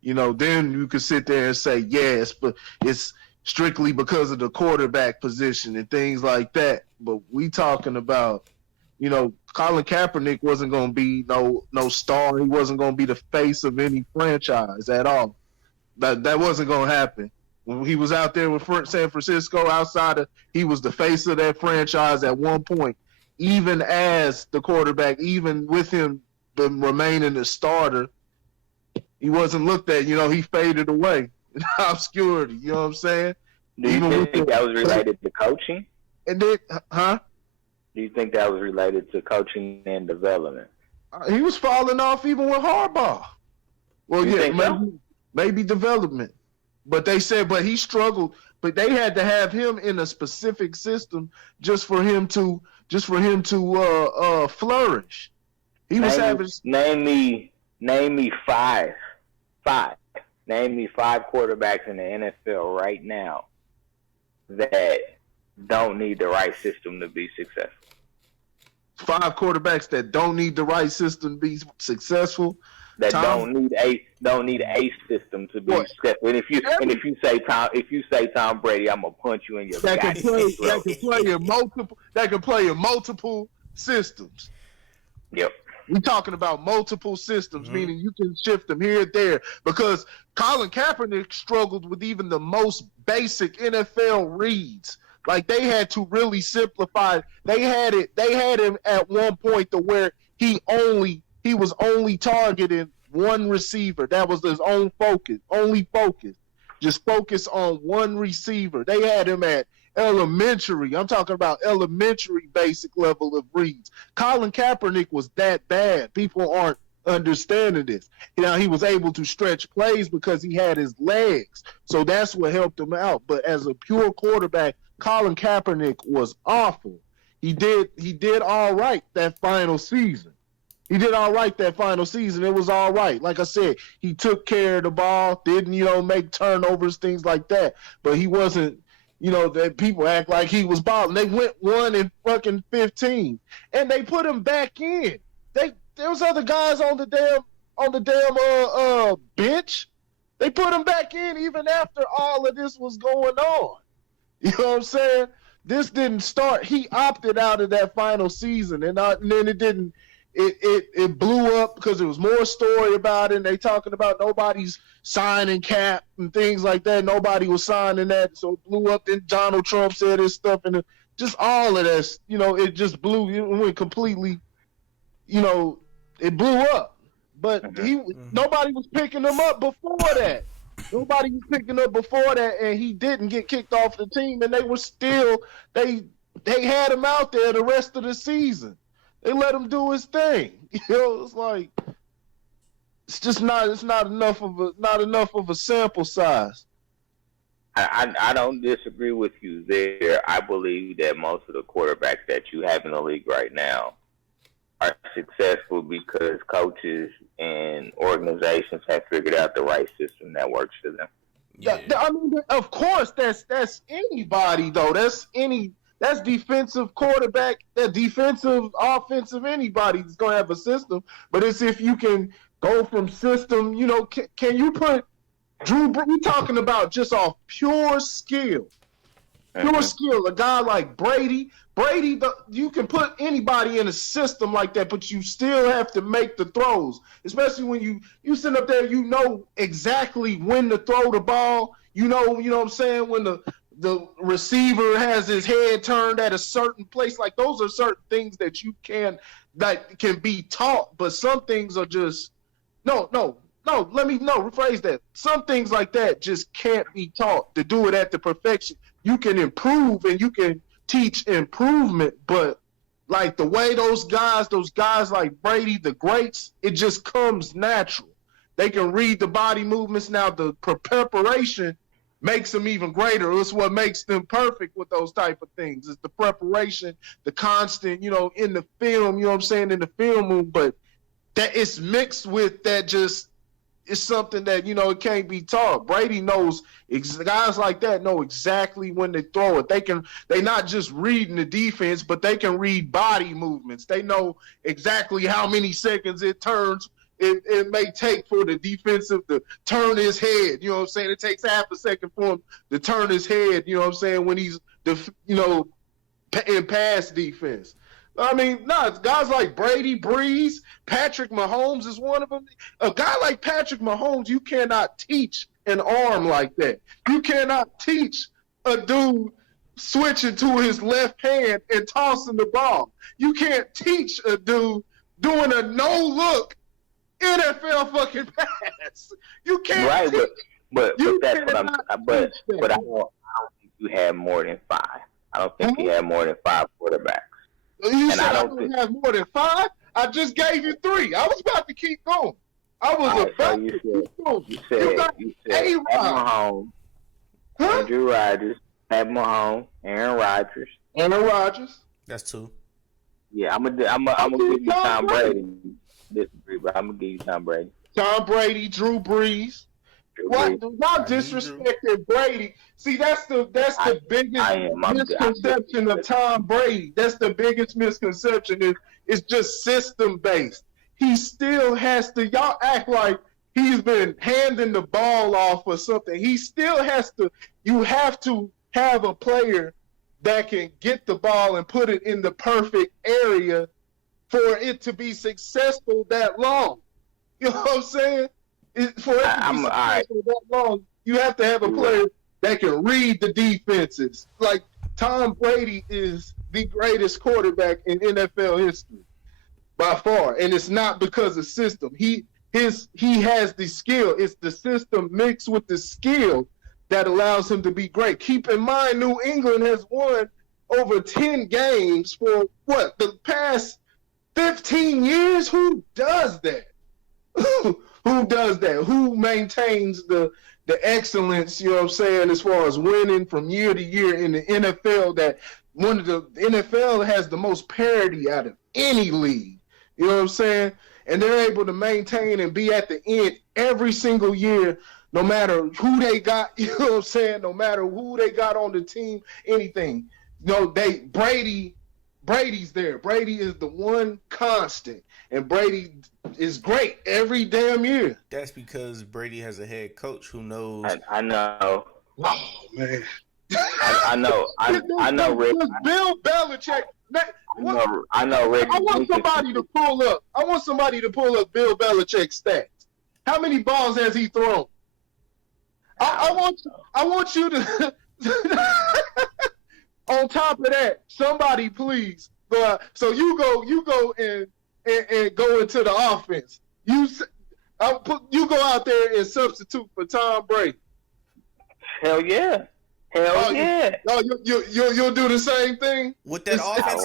You know, then you could sit there and say, yes, but it's strictly because of the quarterback position and things like that. But we talking about, you know, Colin Kaepernick wasn't going to be no star. He wasn't going to be the face of any franchise at all. That wasn't going to happen. When he was out there with San Francisco, he was the face of that franchise at one point. Even as the quarterback, even with him remaining the starter, he wasn't looked at. You know, he faded away in obscurity. You know what I'm saying? Do you think that was related to coaching? And then, Do you think that was related to coaching and development? He was falling off even with Harbaugh. Well, maybe development. But they said, but he struggled. But they had to have him in a specific system just for him to flourish. He was having. Name me five. Name me five quarterbacks in the NFL right now that don't need the right system to be successful. Five quarterbacks that don't need the right system to be successful. That don't need a system to be successful. And if you say Tom Brady, I'm gonna punch you in your that can play in multiple systems. Yep. We're talking about multiple systems, meaning you can shift them here and there. Because Colin Kaepernick struggled with even the most basic NFL reads. Like they had to really simplify. They had him at one point to where he was only targeting one receiver. That was his only focus. Just focus on one receiver. They had him at elementary. I'm talking about elementary basic level of reads. Colin Kaepernick was that bad. People aren't understanding this. You know, he was able to stretch plays because he had his legs. So that's what helped him out. But as a pure quarterback, Colin Kaepernick was awful. He did all right that final season. It was all right. Like I said, he took care of the ball, didn't, make turnovers, things like that. But he wasn't, that people act like he was balling. They went 1-15, and they put him back in. There was other guys on the damn bench. They put him back in even after all of this was going on. You know what I'm saying? This didn't start. He opted out of that final season, and then it didn't. It blew up because there was more story about it. And they talking about nobody's signing cap and things like that. Nobody was signing that, so it blew up. Then Donald Trump said his stuff, and just all of that, it just blew. It went completely, it blew up. But nobody was picking him up before that. Nobody was picking up before that, and he didn't get kicked off the team. And they were still they had him out there the rest of the season. They let him do his thing. It's like it's not enough of a sample size. I don't disagree with you there. I believe that most of the quarterbacks that you have in the league right now are successful because coaches and organizations have figured out the right system that works for them. Yeah. I mean, of course, that's anybody though. That's defensive quarterback, that defensive, offensive, anybody's going to have a system. But it's if you can go from system, can you put Drew, we're talking about just off pure skill. Pure skill. A guy like Brady, you can put anybody in a system like that, but you still have to make the throws. Especially when you sit up there, exactly when to throw the ball. You know what I'm saying? When the receiver has his head turned at a certain place. Like those are certain things that that can be taught, but some things are just rephrase that. Some things like that just can't be taught. To do it at the perfection, you can improve and you can teach improvement, but like the way those guys like Brady, the greats, it just comes natural. They can read the body movements. Now the preparation makes them even greater. It's what makes them perfect with those type of things. It's the preparation, the constant, in the film, in the film room, but that it's mixed with that just it's something that, it can't be taught. Brady knows, guys like that know exactly when to throw it. They not just reading the defense, but they can read body movements. They know exactly how many seconds it turns. It may take for the defensive to turn his head. You know what I'm saying? It takes half a second for him to turn his head. You know what I'm saying? When he's, in pass defense. I mean, it's guys like Brady, Breeze, Patrick Mahomes is one of them. A guy like Patrick Mahomes, you cannot teach an arm like that. You cannot teach a dude switching to his left hand and tossing the ball. You can't teach a dude doing a no-look NFL fucking pass. You can't. Right, but that's what I'm. But I don't think you had more than 5. I don't think he had more than 5 quarterbacks. You said I don't have more than 5? I just gave you 3. I was about to keep going. I was about to keep going. You said Mahomes, Andrew Rodgers, Pat Mahomes, Aaron Rodgers. Aaron Rodgers. That's 2. Yeah, I'm gonna give you Tom Brady. Disagree, but I'm gonna give you Tom Brady. Tom Brady, Drew Brees. What? Not disrespecting Brady. See, that's the biggest misconception of Tom Brady. That's the biggest misconception. It's just system based. He still has to. Y'all act like he's been handing the ball off or something. He still has to. You have to have a player that can get the ball and put it in the perfect area for it to be successful that long. You know what I'm saying? For it to be successful that long, you have to have a player that can read the defenses. Like Tom Brady is the greatest quarterback in NFL history by far, and it's not because of system. He has the skill. It's the system mixed with the skill that allows him to be great. Keep in mind, New England has won over 10 games for the past 15 years? Who does that? Who does that? Who maintains the excellence, you know what I'm saying, as far as winning from year to year in the NFL? That the NFL has the most parity out of any league. You know what I'm saying? And they're able to maintain and be at the end every single year, no matter who they got, you know what I'm saying, no matter who they got on the team, anything. Brady's there. Brady is the one constant, and Brady is great every damn year. That's because Brady has a head coach who knows. I know. Oh man. I know. I know, Rick. Bill Belichick. I know, Rick. I want somebody to pull up Bill Belichick's stats. How many balls has he thrown? I want you to. On top of that, somebody please go out. So you go and go into the offense. You go out there and substitute for Tom Brady. Hell yeah. You'll do the same thing with that offense.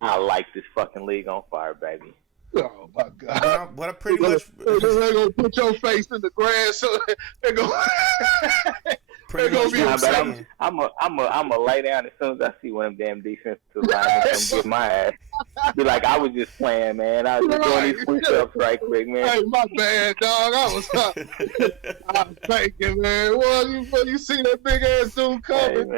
I like this fucking league on fire, baby. Oh my God! What I pretty much they're gonna put your face in the grass. So they're gonna. I'm gonna lay down as soon as I see one of them damn defensive linemen come get my ass. Be like, I was just playing, man. I was just doing these push-ups right quick, man. Hey, my bad, dog. I'm thinking, man. Well, you see that big ass dude coming.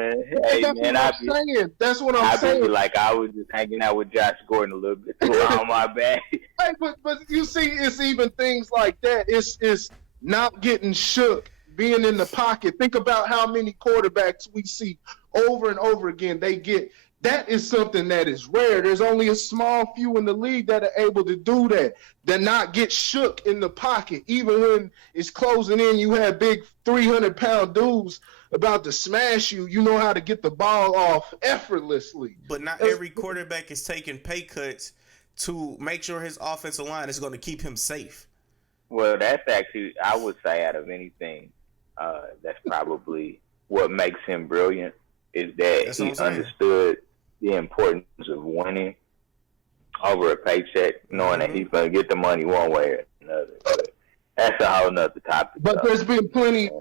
That's what I'm saying. I be like, I was just hanging out with Josh Gordon a little bit too long, my bad. Hey, but you see, it's even things like that. It's not getting shook. Being in the pocket. Think about how many quarterbacks we see over and over again. That is something that is rare. There's only a small few in the league that are able to do that. That not get shook in the pocket. Even when it's closing in, you have big 300-pound dudes about to smash you. You know how to get the ball off effortlessly. But not every quarterback is taking pay cuts to make sure his offensive line is going to keep him safe. Well, that's actually, I would say, out of anything, that's probably what makes him brilliant, is that he understood the importance of winning over a paycheck, knowing that he's going to get the money one way or another. But that's a whole nother topic. But there's been plenty.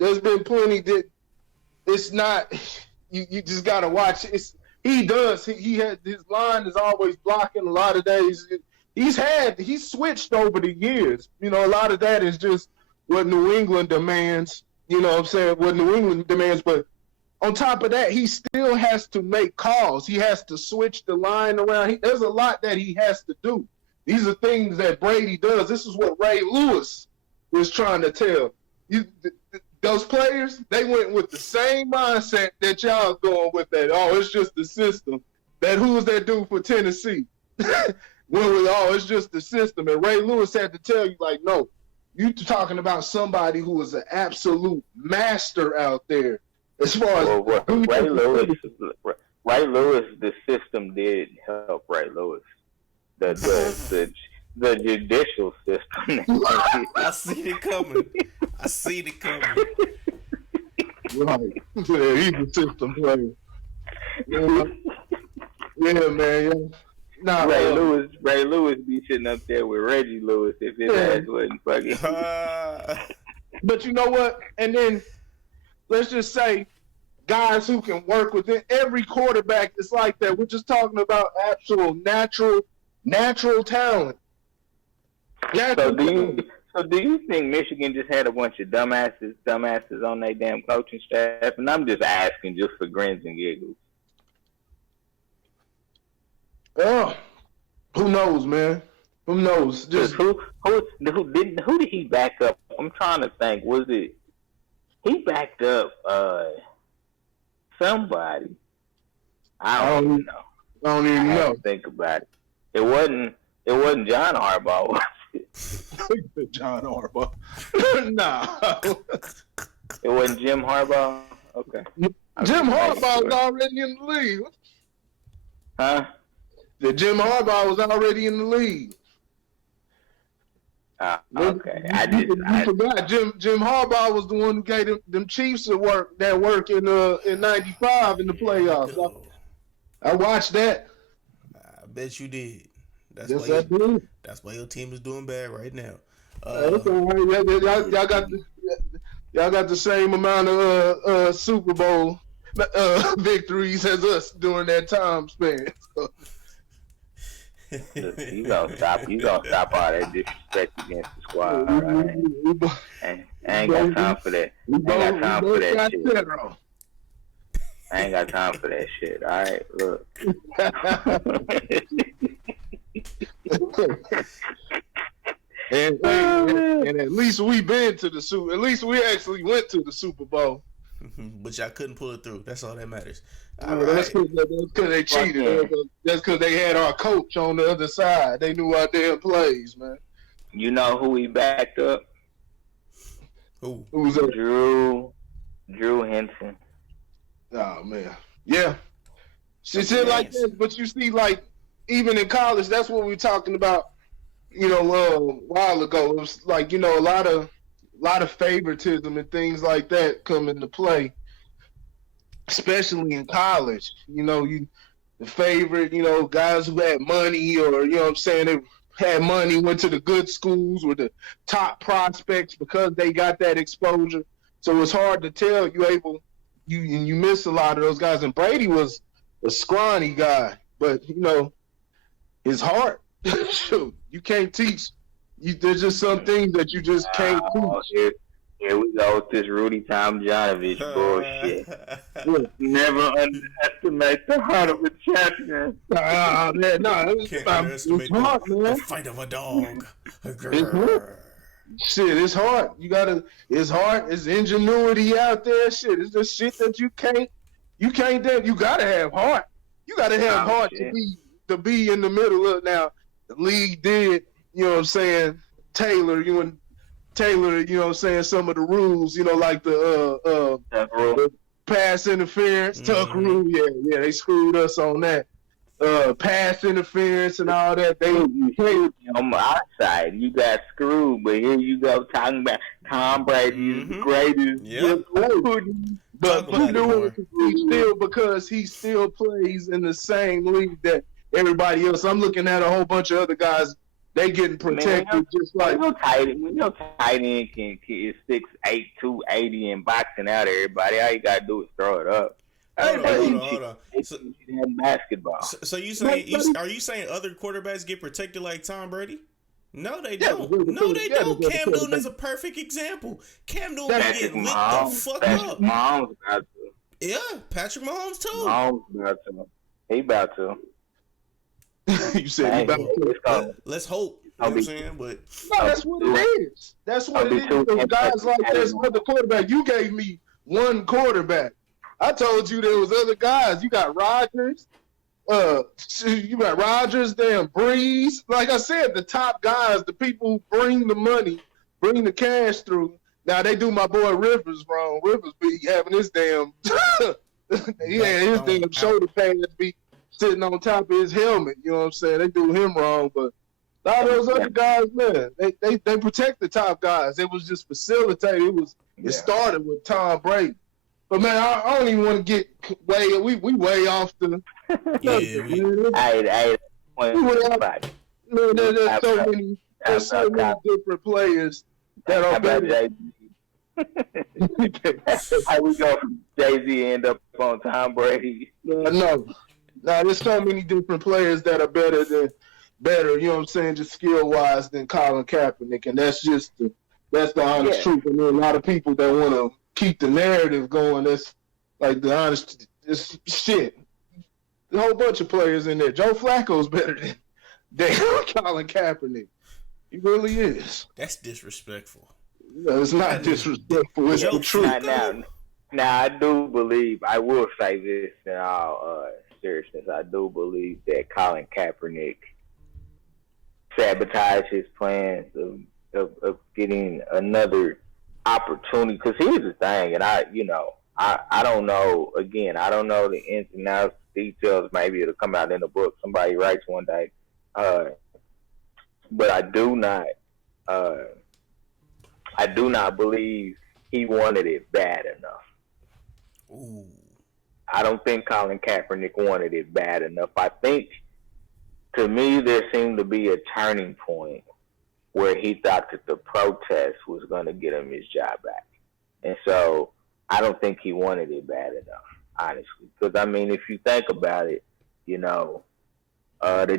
There's been plenty that it's not. You just got to watch it. He does. He had his line is always blocking. A lot of days he's switched over the years. You know, a lot of that is just what New England demands. You know what I'm saying? What New England demands, but on top of that, he still has to make calls. He has to switch the line around. There's a lot that he has to do. These are things that Brady does. This is what Ray Lewis was trying to tell. Those players, they went with the same mindset that y'all going with that. Oh, it's just the system. That who was that dude for Tennessee? It's just the system. And Ray Lewis had to tell you, like, no, you talking about somebody who was an absolute master out there. As far as Ray Lewis, the system did help Ray Lewis. The judicial system. I seen it coming. Right. Yeah, he's a system player. Yeah, man. Yeah. Nah, Ray Lewis be sitting up there with Reggie Lewis if his ass wasn't fucking. But you know what? And then let's just say guys who can work within every quarterback is like that. We're just talking about actual natural talent. So do you think Michigan just had a bunch of dumbasses on their damn coaching staff? And I'm just asking just for grins and giggles. Oh, who knows, man? Who knows? Just who did he back up? I'm trying to think. Was it he backed up somebody? I don't even know. I don't even know. Think about it. It wasn't John Harbaugh, was it? John Harbaugh. Nah. It wasn't Jim Harbaugh? Okay. Jim Harbaugh was already in the league. Huh? That Jim Harbaugh was already in the league. Okay. I forgot. Jim Harbaugh was the one who gave them Chiefs that work in '95 in the playoffs. I watched that. I bet you did. That's why your team is doing bad right now. That's all right. Y'all got the same amount of Super Bowl victories as us during that time span. So. You gonna stop all that disrespect against the squad, all right? I ain't got time for that. I ain't got time for that shit. All right, look. and at least we been to the Super. At least we actually went to the Super Bowl. But y'all couldn't pull it through. That's all that matters. That's because they cheated. That's because they had our coach on the other side. They knew our damn plays, man. You know who he backed up? Who? Who's that? Drew Henson. Oh man, yeah. She said like that, but you see, like even in college, that's what we were talking about. You know, a while ago, it was like a lot of favoritism and things like that come into play, especially in college. You know, the favorite, guys who had money or what I'm saying, they had money, went to the good schools, were the top prospects because they got that exposure. So it's hard to tell. You miss a lot of those guys. And Brady was a scrawny guy, but his heart. Shoot, you can't teach. There's just some things that you just can't teach. Here we go with this Rudy Tomjanovich bullshit. Never underestimate the heart of a champion. Man, no, it's hard, man. The fight of a dog. Shit, it's hard. It's hard. It's ingenuity out there. Shit, it's just shit that you can't. You gotta have heart. You gotta have heart to be in the middle of now. The league did, Taylor, some of the rules, like the pass interference, tuck rule, yeah, they screwed us on that. Pass interference and all that. They on my side, you got screwed, but here you go talking about Tom Brady's greatest. Yep. But who doing it still because he still plays in the same league that everybody else. I'm looking at a whole bunch of other guys. They getting protected just like tight end is 6'8", 280 and boxing out everybody. All you gotta do is throw it up. Hold on. So, basketball. So you saying are you saying other quarterbacks get protected like Tom Brady? No, they don't. No, they don't. Cam Newton is a perfect example. Cam Newton be getting lit the fuck up. Mahomes about to. Yeah, Patrick Mahomes too. Mahomes about to. He about to. You said he about to. Let's hope. You know what I'm saying? But no, that's what it is. That's what it is. Those guys like this with the quarterback. You gave me one quarterback. I told you there was other guys. You got Rodgers. Damn Breeze. Like I said, the top guys, the people who bring the money, bring the cash through. Now they do my boy Rivers wrong. Rivers be having his damn, his damn shoulder pads be sitting on top of his helmet. You know what I'm saying? They do him wrong, but a lot of those other guys, man, they protect the top guys. It was just facilitated. It started with Tom Brady. But man, I don't even want to get we way off the. There's so many different players that are better. How we go from Jay-Z end up on Tom Brady? No, there's so many different players that are better, you know what I'm saying, just skill-wise than Colin Kaepernick, and that's the honest truth. I mean, a lot of people that want to keep the narrative going, that's like the honest, it's shit. A whole bunch of players in there. Joe Flacco's better than Colin Kaepernick. He really is. That's disrespectful. No, it's not disrespectful. It's the truth. Now, I do believe, I will say this in all seriousness, I do believe that Colin Kaepernick sabotaged his plans of getting another opportunity. Because here's the thing, and I don't know, again, I don't know the ins and outs, details. Maybe it'll come out in the book. Somebody writes one day. But I do not believe he wanted it bad enough. Ooh. I don't think Colin Kaepernick wanted it bad enough. I think, to me, there seemed to be a turning point where he thought that the protest was going to get him his job back. And so I don't think he wanted it bad enough, honestly. Because, I mean, if you think about it, the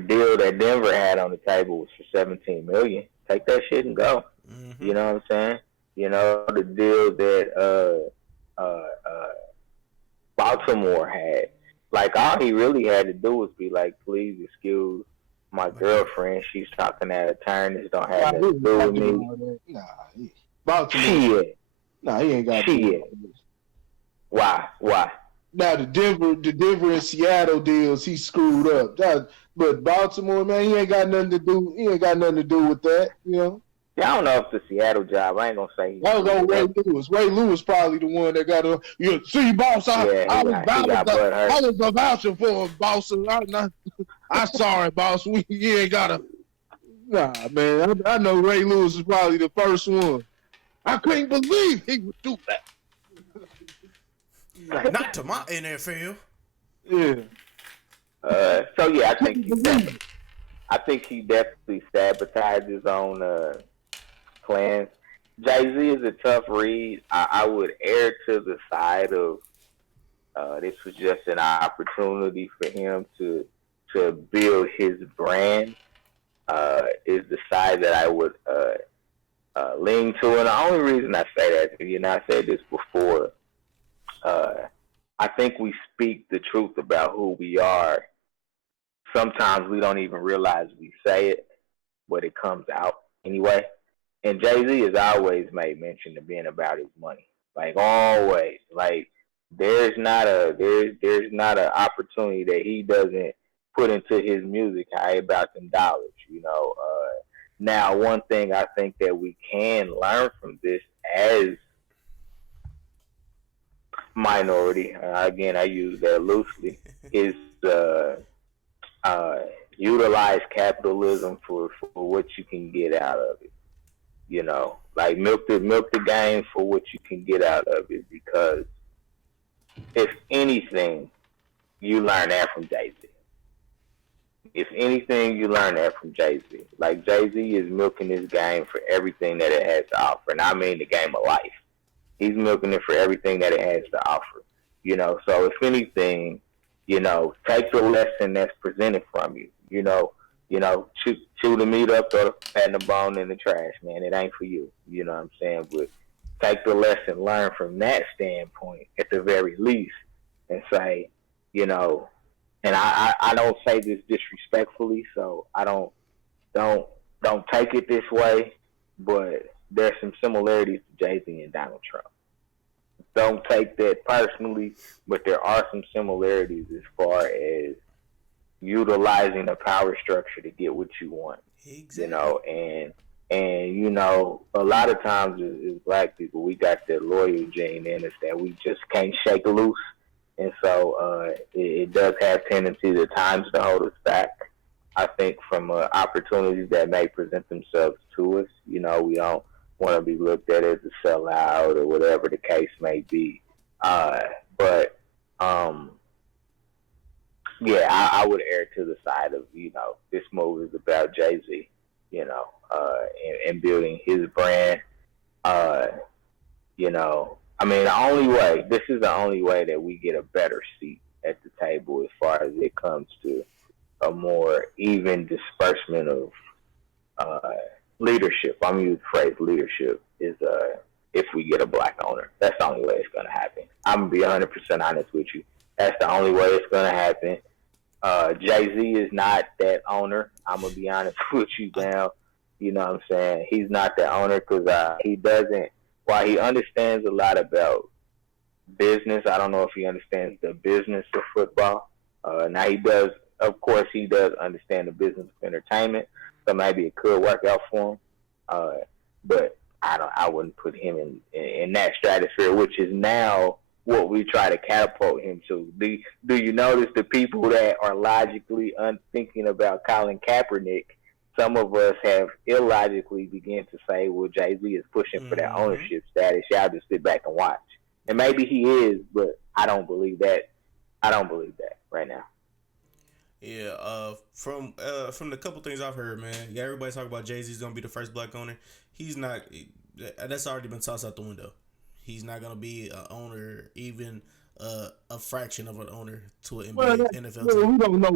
deal that Denver had on the table was for $17 million. Take that shit and go. Mm-hmm. You know what I'm saying? The deal that Baltimore had, like, all he really had to do was be like, please excuse my girlfriend. She's talking out of turn. This don't have nothing to do with me. Baltimore. He ain't got shit. Why? Now the Denver and Seattle deals, he screwed up. But Baltimore, man, he ain't got nothing to do. He ain't got nothing to do with that, Yeah, I don't know if the Seattle job. I ain't gonna say. I was on Ray Lewis. Ray Lewis probably the one that got a. See, boss, I was a voucher for him, boss. I'm sorry, boss. You ain't gotta. Nah, man. I know Ray Lewis is probably the first one. I couldn't believe he would do that. Not to my NFL. Yeah. I think he definitely sabotaged his own plans. Jay-Z is a tough read. I would err to the side of this was just an opportunity for him to build his brand. Is the side that I would lean to, and the only reason I say that, I said this before. I think we speak the truth about who we are. Sometimes we don't even realize we say it, but it comes out anyway. And Jay-Z has always made mention of being about his money, like always. Like there's not an opportunity that he doesn't put into his music how he about them dollars. Now one thing I think that we can learn from this as minority, again I use that loosely, is utilize capitalism for what you can get out of it. Like milk the game for what you can get out of it, because if anything, you learn that from Jay-Z. If anything, you learn that from Jay-Z. Like Jay-Z is milking this game for everything that it has to offer, and I mean the game of life. He's milking it for everything that it has to offer. So if anything, take the lesson that's presented from you. Chew the meat up, throw the fat and the bone in the trash, man. It ain't for you. You know what I'm saying? But take the lesson, learn from that standpoint at the very least, and say, and I don't say this disrespectfully, so I don't take it this way, but there's some similarities to Jay-Z and Donald Trump. Don't take that personally, but there are some similarities as far as utilizing the power structure to get what you want. Exactly. And a lot of times as black people, we got that loyal gene in us that we just can't shake loose, and so it does have tendencies at times to hold us back. I think from opportunities that may present themselves to us, we don't want to be looked at as a sellout or whatever the case may be. But I would err to the side of, this move is about Jay-Z, and building his brand. This is the only way that we get a better seat at the table as far as it comes to a more even disbursement of leadership. I'm going to use the phrase leadership is if we get a black owner. That's the only way it's going to happen. I'm going to be 100% honest with you. That's the only way it's going to happen. Jay-Z is not that owner. I'm going to be honest with you now. You know what I'm saying? He's not that owner because he doesn't, while he understands a lot about business, I don't know if he understands the business of football. Now he does, of course, he does understand the business of entertainment, so maybe it could work out for him. But I wouldn't put him in that stratosphere, which is now what we try to catapult him to. Do you notice the people that are logically unthinking about Colin Kaepernick? Some of us have illogically begun to say, well, Jay-Z is pushing for that ownership status. Y'all just sit back and watch. And maybe he is, but I don't believe that. I don't believe that right now. Yeah, from the couple things I've heard, man. Yeah, everybody's talking about Jay-Z's gonna be the first black owner. He's not. That's already been tossed out the window. He's not gonna be an owner, even a fraction of an owner to an NFL team. We don't know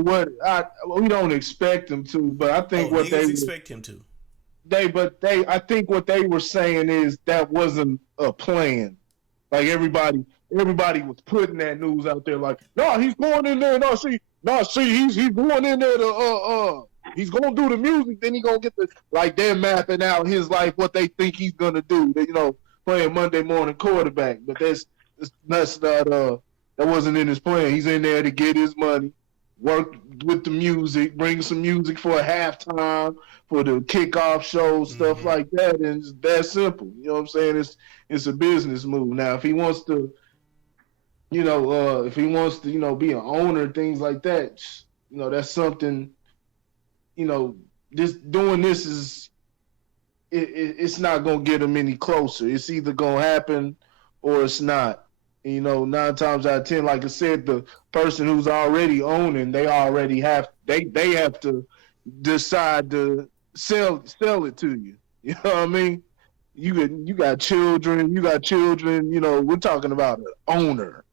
we don't expect him to, but I think what they expect him to. I think what they were saying is that wasn't a plan. Like everybody was putting that news out there, like, no, he's going in there. He's going in there to he's gonna do the music, then he gonna get they're mapping out his life, what they think he's gonna do. Playing Monday morning quarterback, but that's not that wasn't in his plan. He's in there to get his money, work with the music, bring some music for a halftime, for the kickoff show, stuff like that, and it's that simple. You know what I'm saying? It's a business move. Now, if he wants to, be an owner, things like that, that's something. Doing this is. It's not gonna get them any closer. It's either gonna happen or it's not. 9 times out of 10, like I said, the person who's already owning, they already have to decide to sell it to you. You know what I mean? You got children. We're talking about an owner.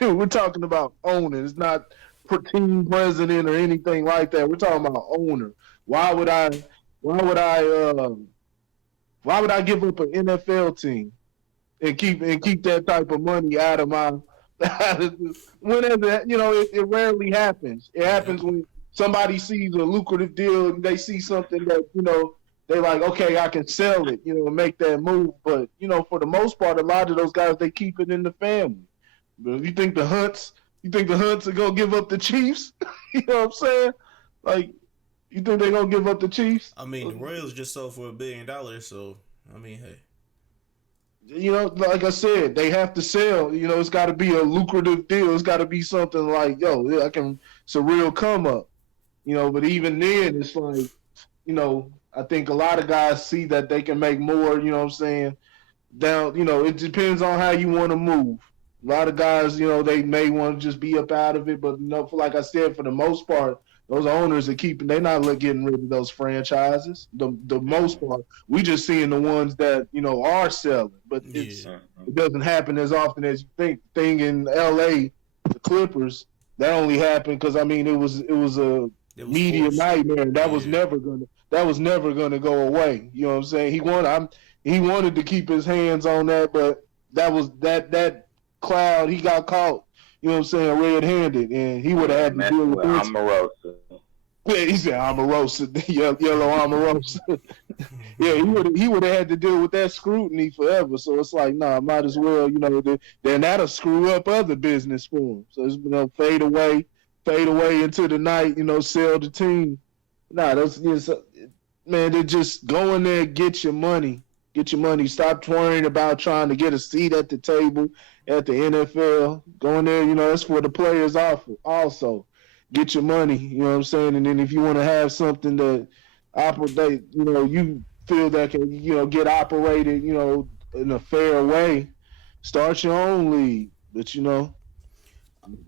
We're talking about owner. It's not team president or anything like that. We're talking about owner. Why would I give up an NFL team and keep that type of money out of my? Whenever it rarely happens. It happens when somebody sees a lucrative deal and they see something that they're like, okay, I can sell it, and make that move. But for the most part, a lot of those guys, they keep it in the family. But you think the Hunts are gonna give up the Chiefs? You know what I'm saying? Like. You think they're going to give up the Chiefs? I mean, the Royals just sold for $1 billion, so, I mean, hey. Like I said, they have to sell. It's got to be a lucrative deal. It's got to be something like, it's a real come up. But even then, it's like, I think a lot of guys see that they can make more, you know what I'm saying? It depends on how you want to move. A lot of guys, they may want to just be up out of it, but like I said, for the most part, Those owners are keeping. They're not getting rid of those franchises. The most part, we just seeing the ones that are selling, but it doesn't happen as often as you think. The thing in L.A., the Clippers, that only happened because it was a media forced. nightmare. And that was never gonna go away. You know what I'm saying? He wanted to keep his hands on that, but that was that cloud. He got caught. You know what I'm saying? Red-handed, and he would have had to deal with this. Omarosa. Yeah, he said Omarosa, yellow Omarosa. Yeah, he would have had to deal with that scrutiny forever. So it's like, nah, might as well, then that'll screw up other business for him. So it's fade away into the night. Sell the team. Nah, man, they're just go in there, get your money. Get your money. Stop worrying about trying to get a seat at the table at the NFL. Go in there, that's for the players also. Get your money, you know what I'm saying? And then if you want to have something that operate, you feel that can, get operated, in a fair way, start your own league. But,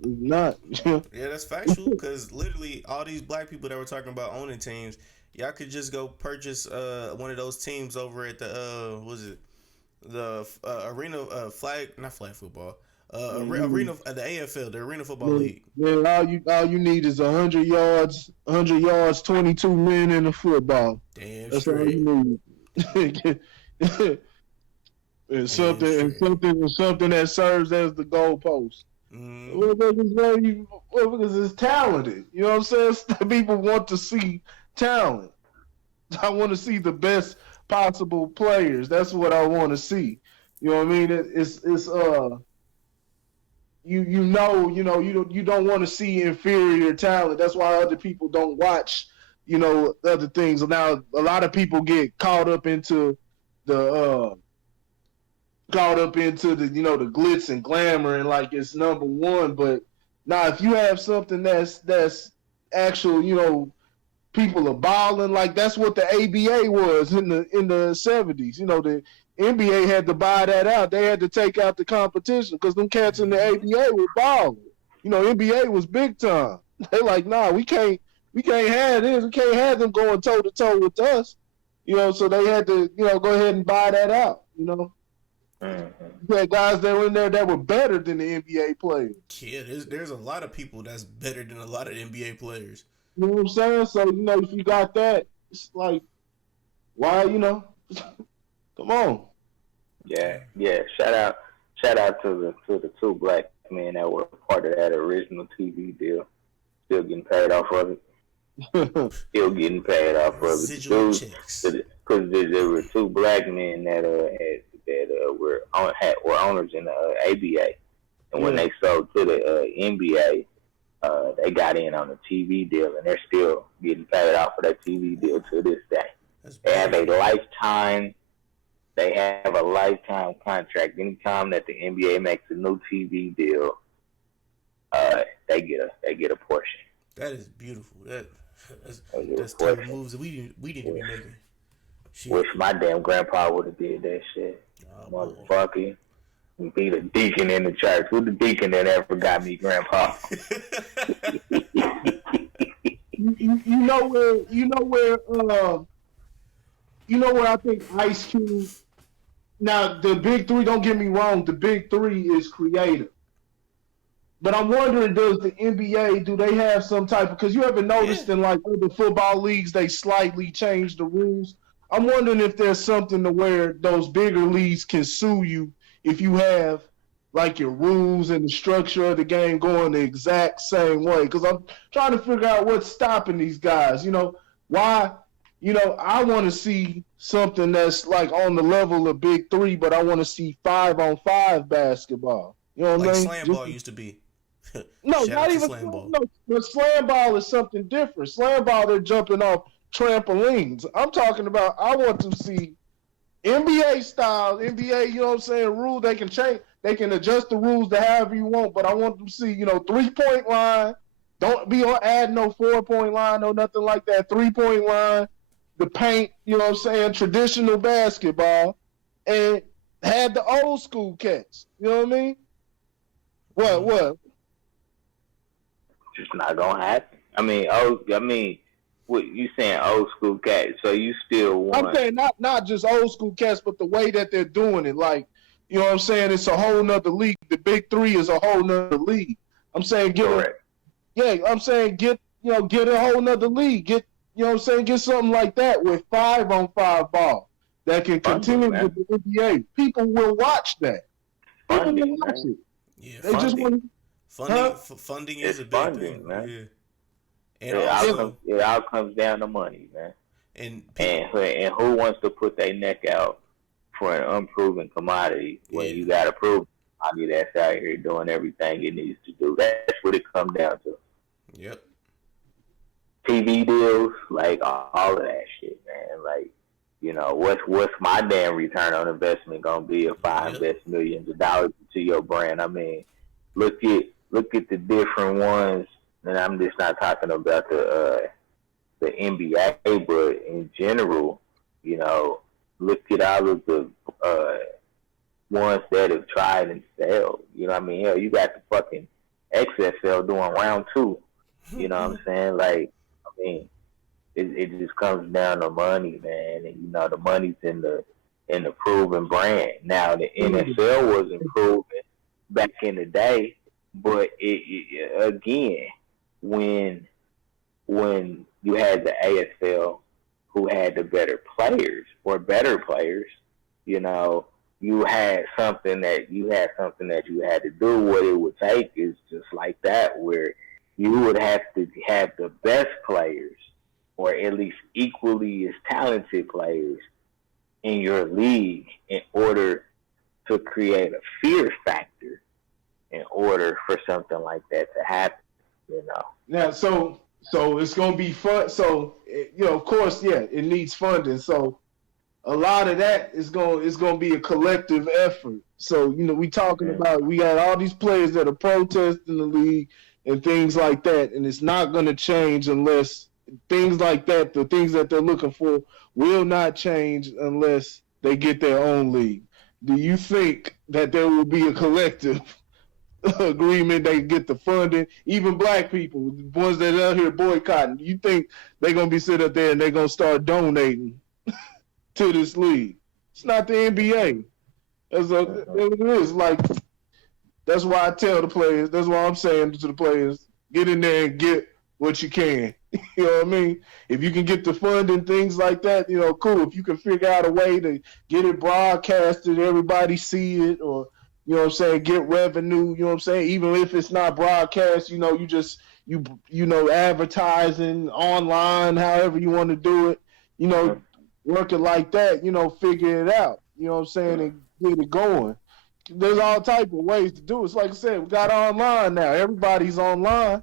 not. Yeah, that's factual because literally all these black people that were talking about owning teams, y'all could just go purchase one of those teams over at the arena not flag football arena the AFL, the Arena Football League. Yeah, all you need is 100 yards, 22 men in the football. Damn, that's straight. all you need. and something that serves as the goalpost. Because it's talented. You know what I'm saying? People want to see talent. I want to see the best possible players. That's what I want to see. You know what I mean? You don't want to see inferior talent. That's why other people don't watch, other things. Now a lot of people get caught up into the the glitz and glamour and like it's number one. But now if you have something that's actual, people are balling, like that's what the ABA was in the 70s. The NBA had to buy that out. They had to take out the competition because them cats in the ABA were balling. NBA was big time. They like, nah, we can't have this. We can't have them going toe to toe with us. So they had to, go ahead and buy that out. You had guys that were in there that were better than the NBA players. Yeah, there's a lot of people that's better than a lot of NBA players. You know what I'm saying? So, if you got that, it's like, why, come on. Yeah. Shout out to the two black men that were part of that original TV deal. Still getting paid off of it. Because there were two black men that were owners in the ABA, and when they sold to the NBA, they got in on the TV deal, and they're still getting paid off for that TV deal to this day. They have a lifetime. They have a lifetime contract. Anytime that the NBA makes a new TV deal, they get a portion. That is beautiful. That's type of moves that we need to be making. Shit. Wish my damn grandpa would have did that shit. Motherfucker. Be the deacon in the church. Who's the deacon that ever got me, Grandpa? you know where I think Ice Cube. Now the big three. Don't get me wrong. The big three is creative. But I'm wondering, does the NBA, do they have some type of, because you ever noticed in like other football leagues, they slightly change the rules. I'm wondering if there's something to where those bigger leagues can sue you if you have like your rules and the structure of the game going the exact same way. Because I'm trying to figure out what's stopping these guys. Why, I want to see something that's like on the level of big three, but I want to see 5-on-5 basketball. You know what I mean? Like slam ball used to be. No, not even slam ball. No, but slam ball is something different. Slam ball, they're jumping off trampolines. I'm talking about, I want to see NBA style, NBA, you know what I'm saying, rule. They can change, they can adjust the rules to however you want, but I want them to see, 3-point line. Don't be add no 4-point line, no nothing like that. 3-point line, the paint, you know what I'm saying, traditional basketball, and had the old school cats. You know what I mean? What? Just not gonna happen. what you saying? Old school cat. So you still I'm want? saying not just old school cats, but the way that they're doing it. Like, you know what I'm saying? It's a whole nother league. The big three is a whole nother league. I'm saying Correct. I'm saying get a whole nother league. Get, you know what I'm saying? Get something like that with 5-on-5 ball that can Funding, continue man. with the NBA. People will watch that. People will Funding, watch man. it. Yeah, They just want funding is It's a big funding, thing. man. Yeah, and also, It all comes down to money, man. and And who wants to put their neck out for an unproven commodity when you got a proven commodity that's out here doing everything it needs to do? That's what it comes down to. Yep. TV deals, like all of that shit, man. Like, what's my damn return on investment gonna be if I invest millions of dollars into your brand? I mean, look at the different ones, and I'm just not talking about the NBA, but in general, look at all of the ones that have tried and failed. You know what I mean? Hell, you got the fucking XFL doing round 2. You know what I'm saying? Like, I mean, it just comes down to money, man. And the money's in the proven brand. Now the NFL wasn't proven back in the day, but again, when you had the AFL, who had the better players, you had something that you had to do. What it would take is just like that, where you would have to have the best players, or at least equally as talented players in your league in order to create a fear factor in order for something like that to happen, Yeah, so it's gonna be fun. So of course, it needs funding. So a lot of that is gonna be a collective effort. So we talking about, we got all these players that are protesting the league and things like that, and it's not gonna change unless things like that, the things that they're looking for, will not change unless they get their own league. Do you think that there will be a collective agreement, they get the funding? Even black people, the ones that are out here boycotting, you think they're gonna be sitting up there and they're gonna start donating to this league? It's not the NBA. It is like, that's why I tell the players, that's why I'm saying to the players, get in there and get what you can. You know what I mean? If you can get the funding, things like that, cool. If you can figure out a way to get it broadcasted, everybody see it, or get revenue, even if it's not broadcast, you just advertising online, however you want to do it, work it like that, figure it out, and get it going. There's all type of ways to do it. It's like I said, we got online now. Everybody's online,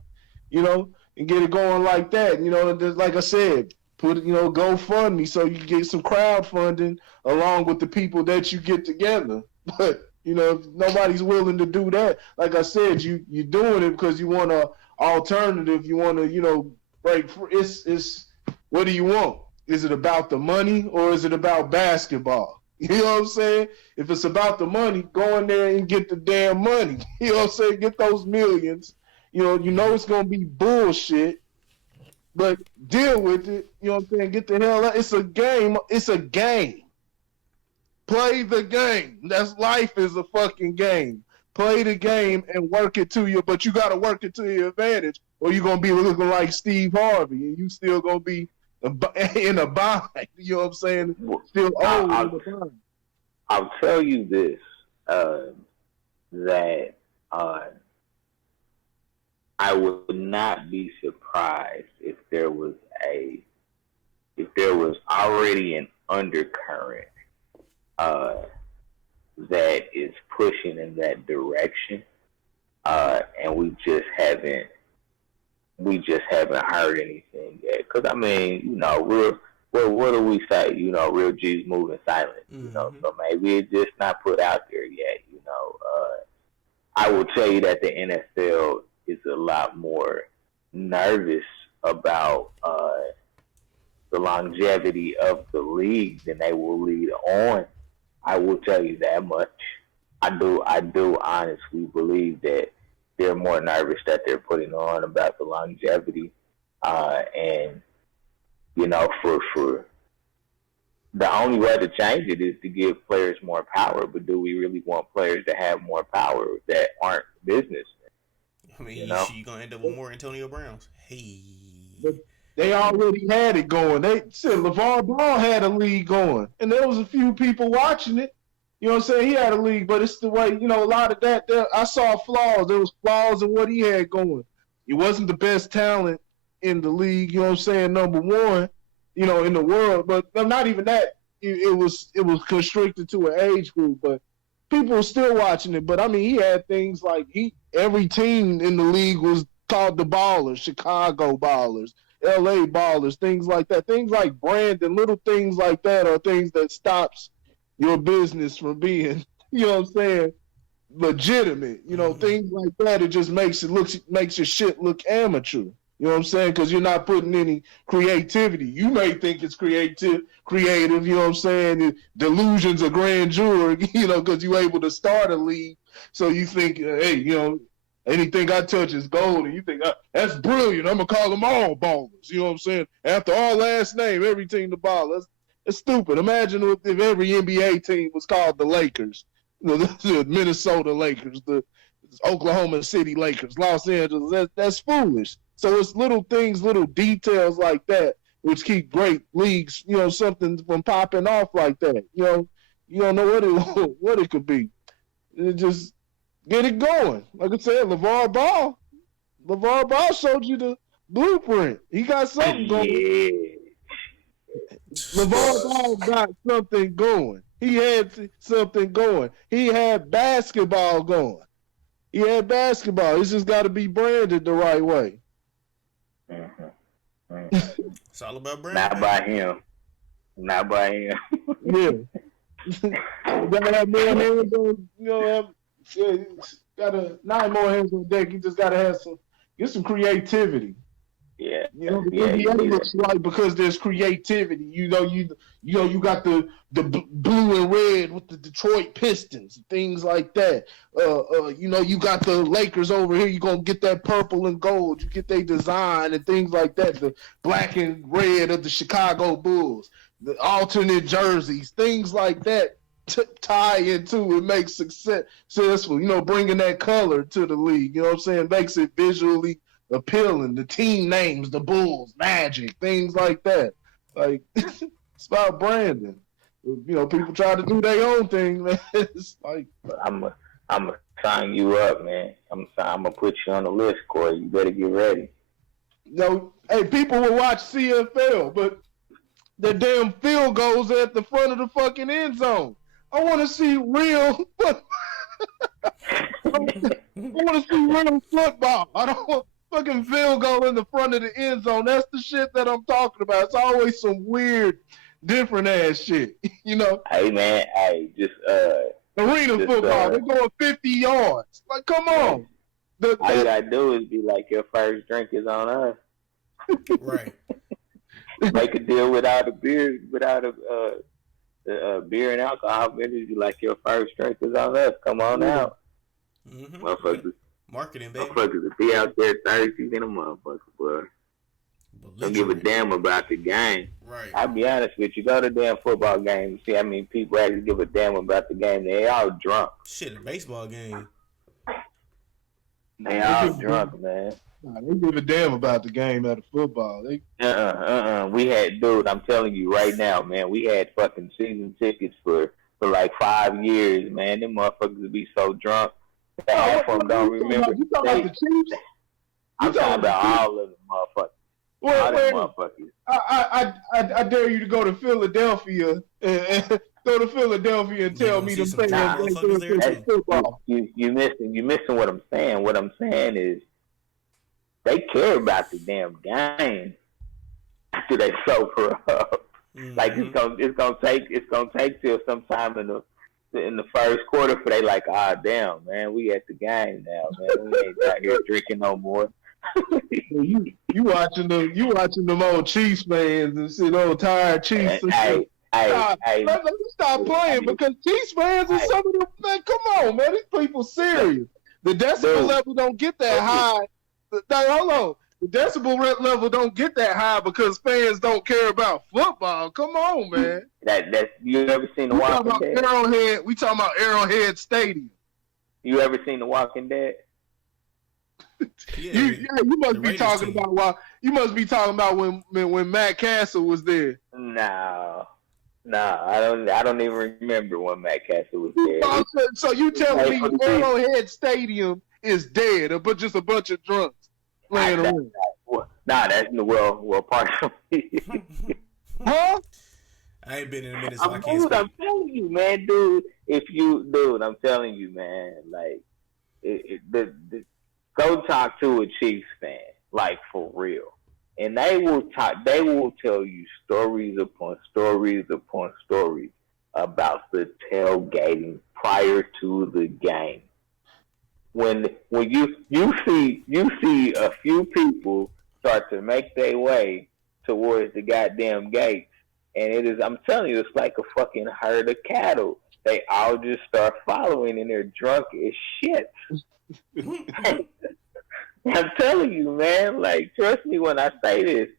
and get it going like that. Just like I said, put GoFundMe so you can get some crowdfunding along with the people that you get together. But if nobody's willing to do that, like I said, you're doing it because you want a alternative. You want to break. It's what do you want? Is it about the money or is it about basketball? You know what I'm saying? If it's about the money, go in there and get the damn money. You know what I'm saying? Get those millions. It's gonna be bullshit, but deal with it. You know what I'm saying? Get the hell out. It's a game. It's a game. Play the game. That's life, is a fucking game. Play the game and work it to you, but you gotta work it to your advantage, or you're gonna be looking like Steve Harvey, and you still gonna be in a bind. You know what I'm saying? Still old in the bind. I'll tell you this, that I would not be surprised if there was already an undercurrent that is pushing in that direction, and we just haven't heard anything yet. Because I mean, what do we say? Real G's moving silent. So maybe it's just not put out there yet. I will tell you that the NFL is a lot more nervous about the longevity of the league than they will lead on. I will tell you that much. I do honestly believe that they're more nervous that they're putting on about the longevity And for the only way to change it is to give players more power. But do we really want players to have more power that aren't business? I mean, you're gonna end up with more Antonio Browns. Hey, but they already had it going. They said LeVar Ball had a league going, and there was a few people watching it. You know what I'm saying? He had a league, but it's the way, a lot of that. I saw flaws. There was flaws in what he had going. He wasn't the best talent in the league. You know what I'm saying? Number one, in the world. But not even that. It was constricted to an age group, but people were still watching it. But I mean, he had things like every team in the league was called the Ballers, Chicago Ballers, LA Ballers, things like that. Things like branding, little things like that are things that stops your business from being, legitimate. Things like that. It just makes your shit look amateur. You know what I'm saying? Because you're not putting any creativity. You may think it's creative, you know what I'm saying? Delusions of grandeur, because you're able to start a league. So you think, hey, anything I touch is gold. And you think, that's brilliant. I'm going to call them all ballers. You know what I'm saying? After our last name, every team the ball. It's stupid. Imagine if every NBA team was called the Lakers. The Minnesota Lakers, the Oklahoma City Lakers, Los Angeles. That's foolish. So it's little things, little details like that, which keep great leagues, something from popping off like that. You don't know what it could be. It just get it going. Like I said, LeVar Ball showed you the blueprint. He got something going. Yeah. LeVar Ball got something going. He had something going. He had basketball going. It's just got to be branded the right way. It's all about brand. Not by him. Yeah. Gotta have more hands on, gotta 9 more hands on deck. You just gotta get some creativity. Yeah. The NBA looks right because there's creativity. You got the blue and red with the Detroit Pistons, things like that. You got the Lakers over here. You're gonna get that purple and gold. You get their design and things like that. The black and red of the Chicago Bulls, the alternate jerseys, things like that. Tie into it makes successful. Bringing that color to the league. You know what I'm saying? Makes it visually appealing. The team names, the Bulls, Magic, things like that. Like it's about branding. People try to do their own thing, man. It's like I'm gonna sign you up, man. I'm gonna put you on the list, Corey. You better get ready. Hey, people will watch CFL, but the damn field goals at the front of the fucking end zone. I want to see real. I want to see real football. I don't want fucking field goal in the front of the end zone. That's the shit that I'm talking about. It's always some weird, different ass shit. Hey man, just arena football. They're going 50 yards. Like, come on. All you gotta do is be like, your first drink is on us. Right. Make a deal without a beer, beer and alcohol. Be like, your first drink is on us. Come on out. Mm-hmm. Motherfuckers. Marketing, baby. Motherfuckers will be out there Thursdays in a motherfucker, boy. Don't give a damn about the game. Right. I'll be honest with you. Go to damn football games. See how many people actually give a damn about the game. They all drunk. Shit, a baseball game. They all drunk, man. They give a damn about the game at a football. We had, dude, I'm telling you right now, man, we had fucking season tickets for like 5 years, man. Them motherfuckers would be so drunk. Half of them don't remember. You talking about the Chiefs? I'm talking about all of them motherfuckers. I dare you to go to Philadelphia and tell me the fans football. You missing what I'm saying. What I'm saying is they care about the damn game after they sober up. Mm-hmm. Like it's gonna take till sometime in the first quarter for they like, damn, man, we at the game now, man. We ain't out here drinking no more. you watching them old Chiefs fans and shit, old tired Chiefs. Hey, let me stop playing because Chiefs fans and some of them, man, come on, man, these people serious. The decibel level don't get that high. Hold on. The decibel level don't get that high because fans don't care about football. Come on, man. That's you ever seen The Walking Dead? We talking about Arrowhead Stadium. You ever seen The Walking Dead? You must be talking about when Matt Castle was there. No, I don't even remember when Matt Castle was there. So you telling me Arrowhead Stadium is dead, but just a bunch of drunks playing around? That's part of it. Huh? I ain't been in a minute, so I can't speak. I'm telling you, man, I'm telling you, man, like, go talk to a Chiefs fan, like, for real. And they will tell you stories upon stories upon stories about the tailgating prior to the game. When you see a few people start to make their way towards the goddamn gates, and I'm telling you, it's like a fucking herd of cattle. They all just start following, and they're drunk as shit. I'm telling you, man. Like, trust me when I say this.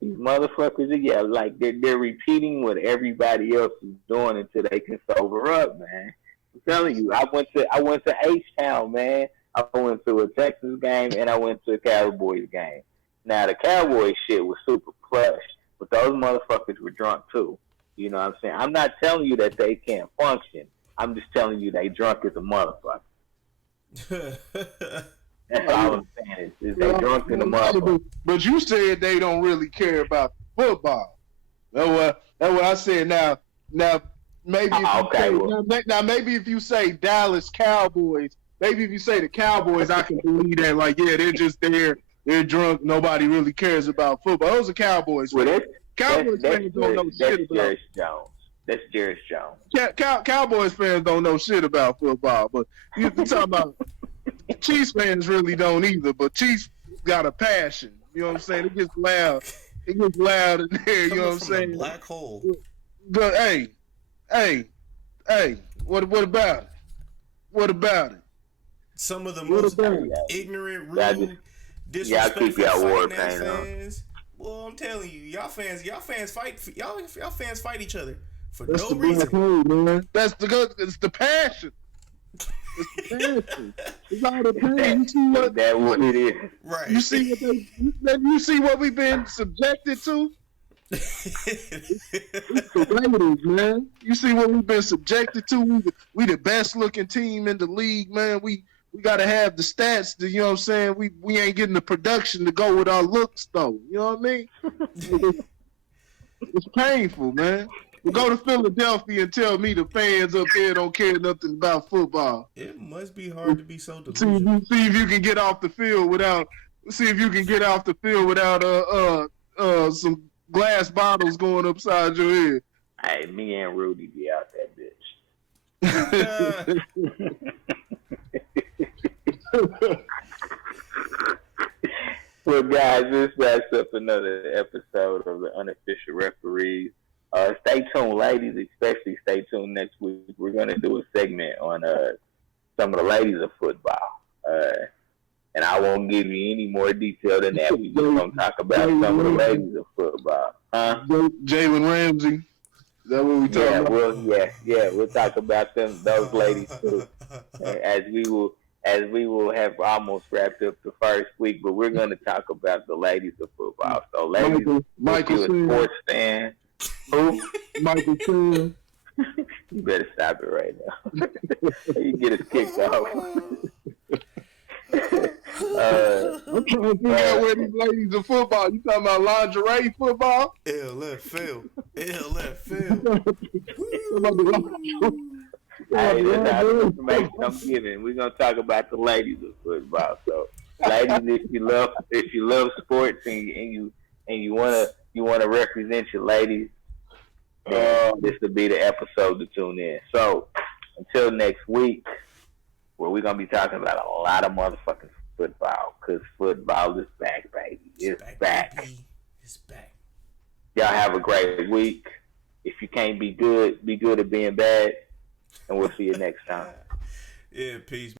These motherfuckers, like they're repeating what everybody else is doing until they can sober up, man. I'm telling you, I went to H-Town, man. I went to a Texas game and I went to a Cowboys game. Now the Cowboys shit was super plush, but those motherfuckers were drunk too. You know what I'm saying? I'm not telling you that they can't function. I'm just telling you they drunk as a motherfucker. That's all I'm saying is they drunk in the motherfucker. But you said they don't really care about football. That's what I said. Now maybe maybe if you say Dallas Cowboys, maybe if you say the Cowboys, I can believe that. Like, yeah, they're just there. They're drunk. Nobody really cares about football. Those are Cowboys. Cowboys fans don't know shit about Jerry Jones. That's Jerry Jones. Cowboys fans don't know shit about football. But you talking about Chiefs fans really don't either. But Chiefs got a passion. You know what I'm saying? It gets loud. It gets loud in there. You know what I'm saying? Black hole. But hey, what about it? What about it? Some of the most ignorant, rude, disrespectful fighting ass fans. Well, I'm telling you, y'all fans fight each other for no reason. Hole, man. It's the passion. It's the passion. It's all the pain. You see what it is. Right. You see what we've been subjected to. It's the Raiders, man. You see what we've been subjected to. We the best looking team in the league, man. We gotta have the stats. You know what I'm saying? We ain't getting the production to go with our looks, though. You know what I mean? It's painful, man. We'll go to Philadelphia and tell me the fans up there don't care nothing about football. It must be hard to be so delusional. See if you can get off the field without. See if you can get off the field without some glass bottles going upside your head. Hey, me and Rudy be out that bitch. Well, guys, this wraps up another episode of the Unofficial Referees. Stay tuned, ladies. Especially stay tuned next week. We're going to do a segment on some of the ladies of football. And I won't give you any more detail than that. We're just going to talk about some of the ladies of football. Jalen Ramsey. Is that what we talking about? We'll talk about those ladies too. As we will have almost wrapped up the first week, but we're going to talk about the ladies of football. So, ladies, if you're a sports fan, Michael King. You better stop it right now. You get us kicked off. I'm trying to figure out where these ladies of football. You talking about lingerie football? LFL. Hey, that's not the information I'm giving. We're gonna talk about the ladies of football. So, ladies, if you love sports and you wanna represent your ladies, this will be the episode to tune in. So, until next week, where we're gonna be talking about a lot of motherfucking football, because football is back, baby. It's back. Baby. It's back. Y'all have a great week. If you can't be good at being bad. And we'll see you next time. Yeah, peace.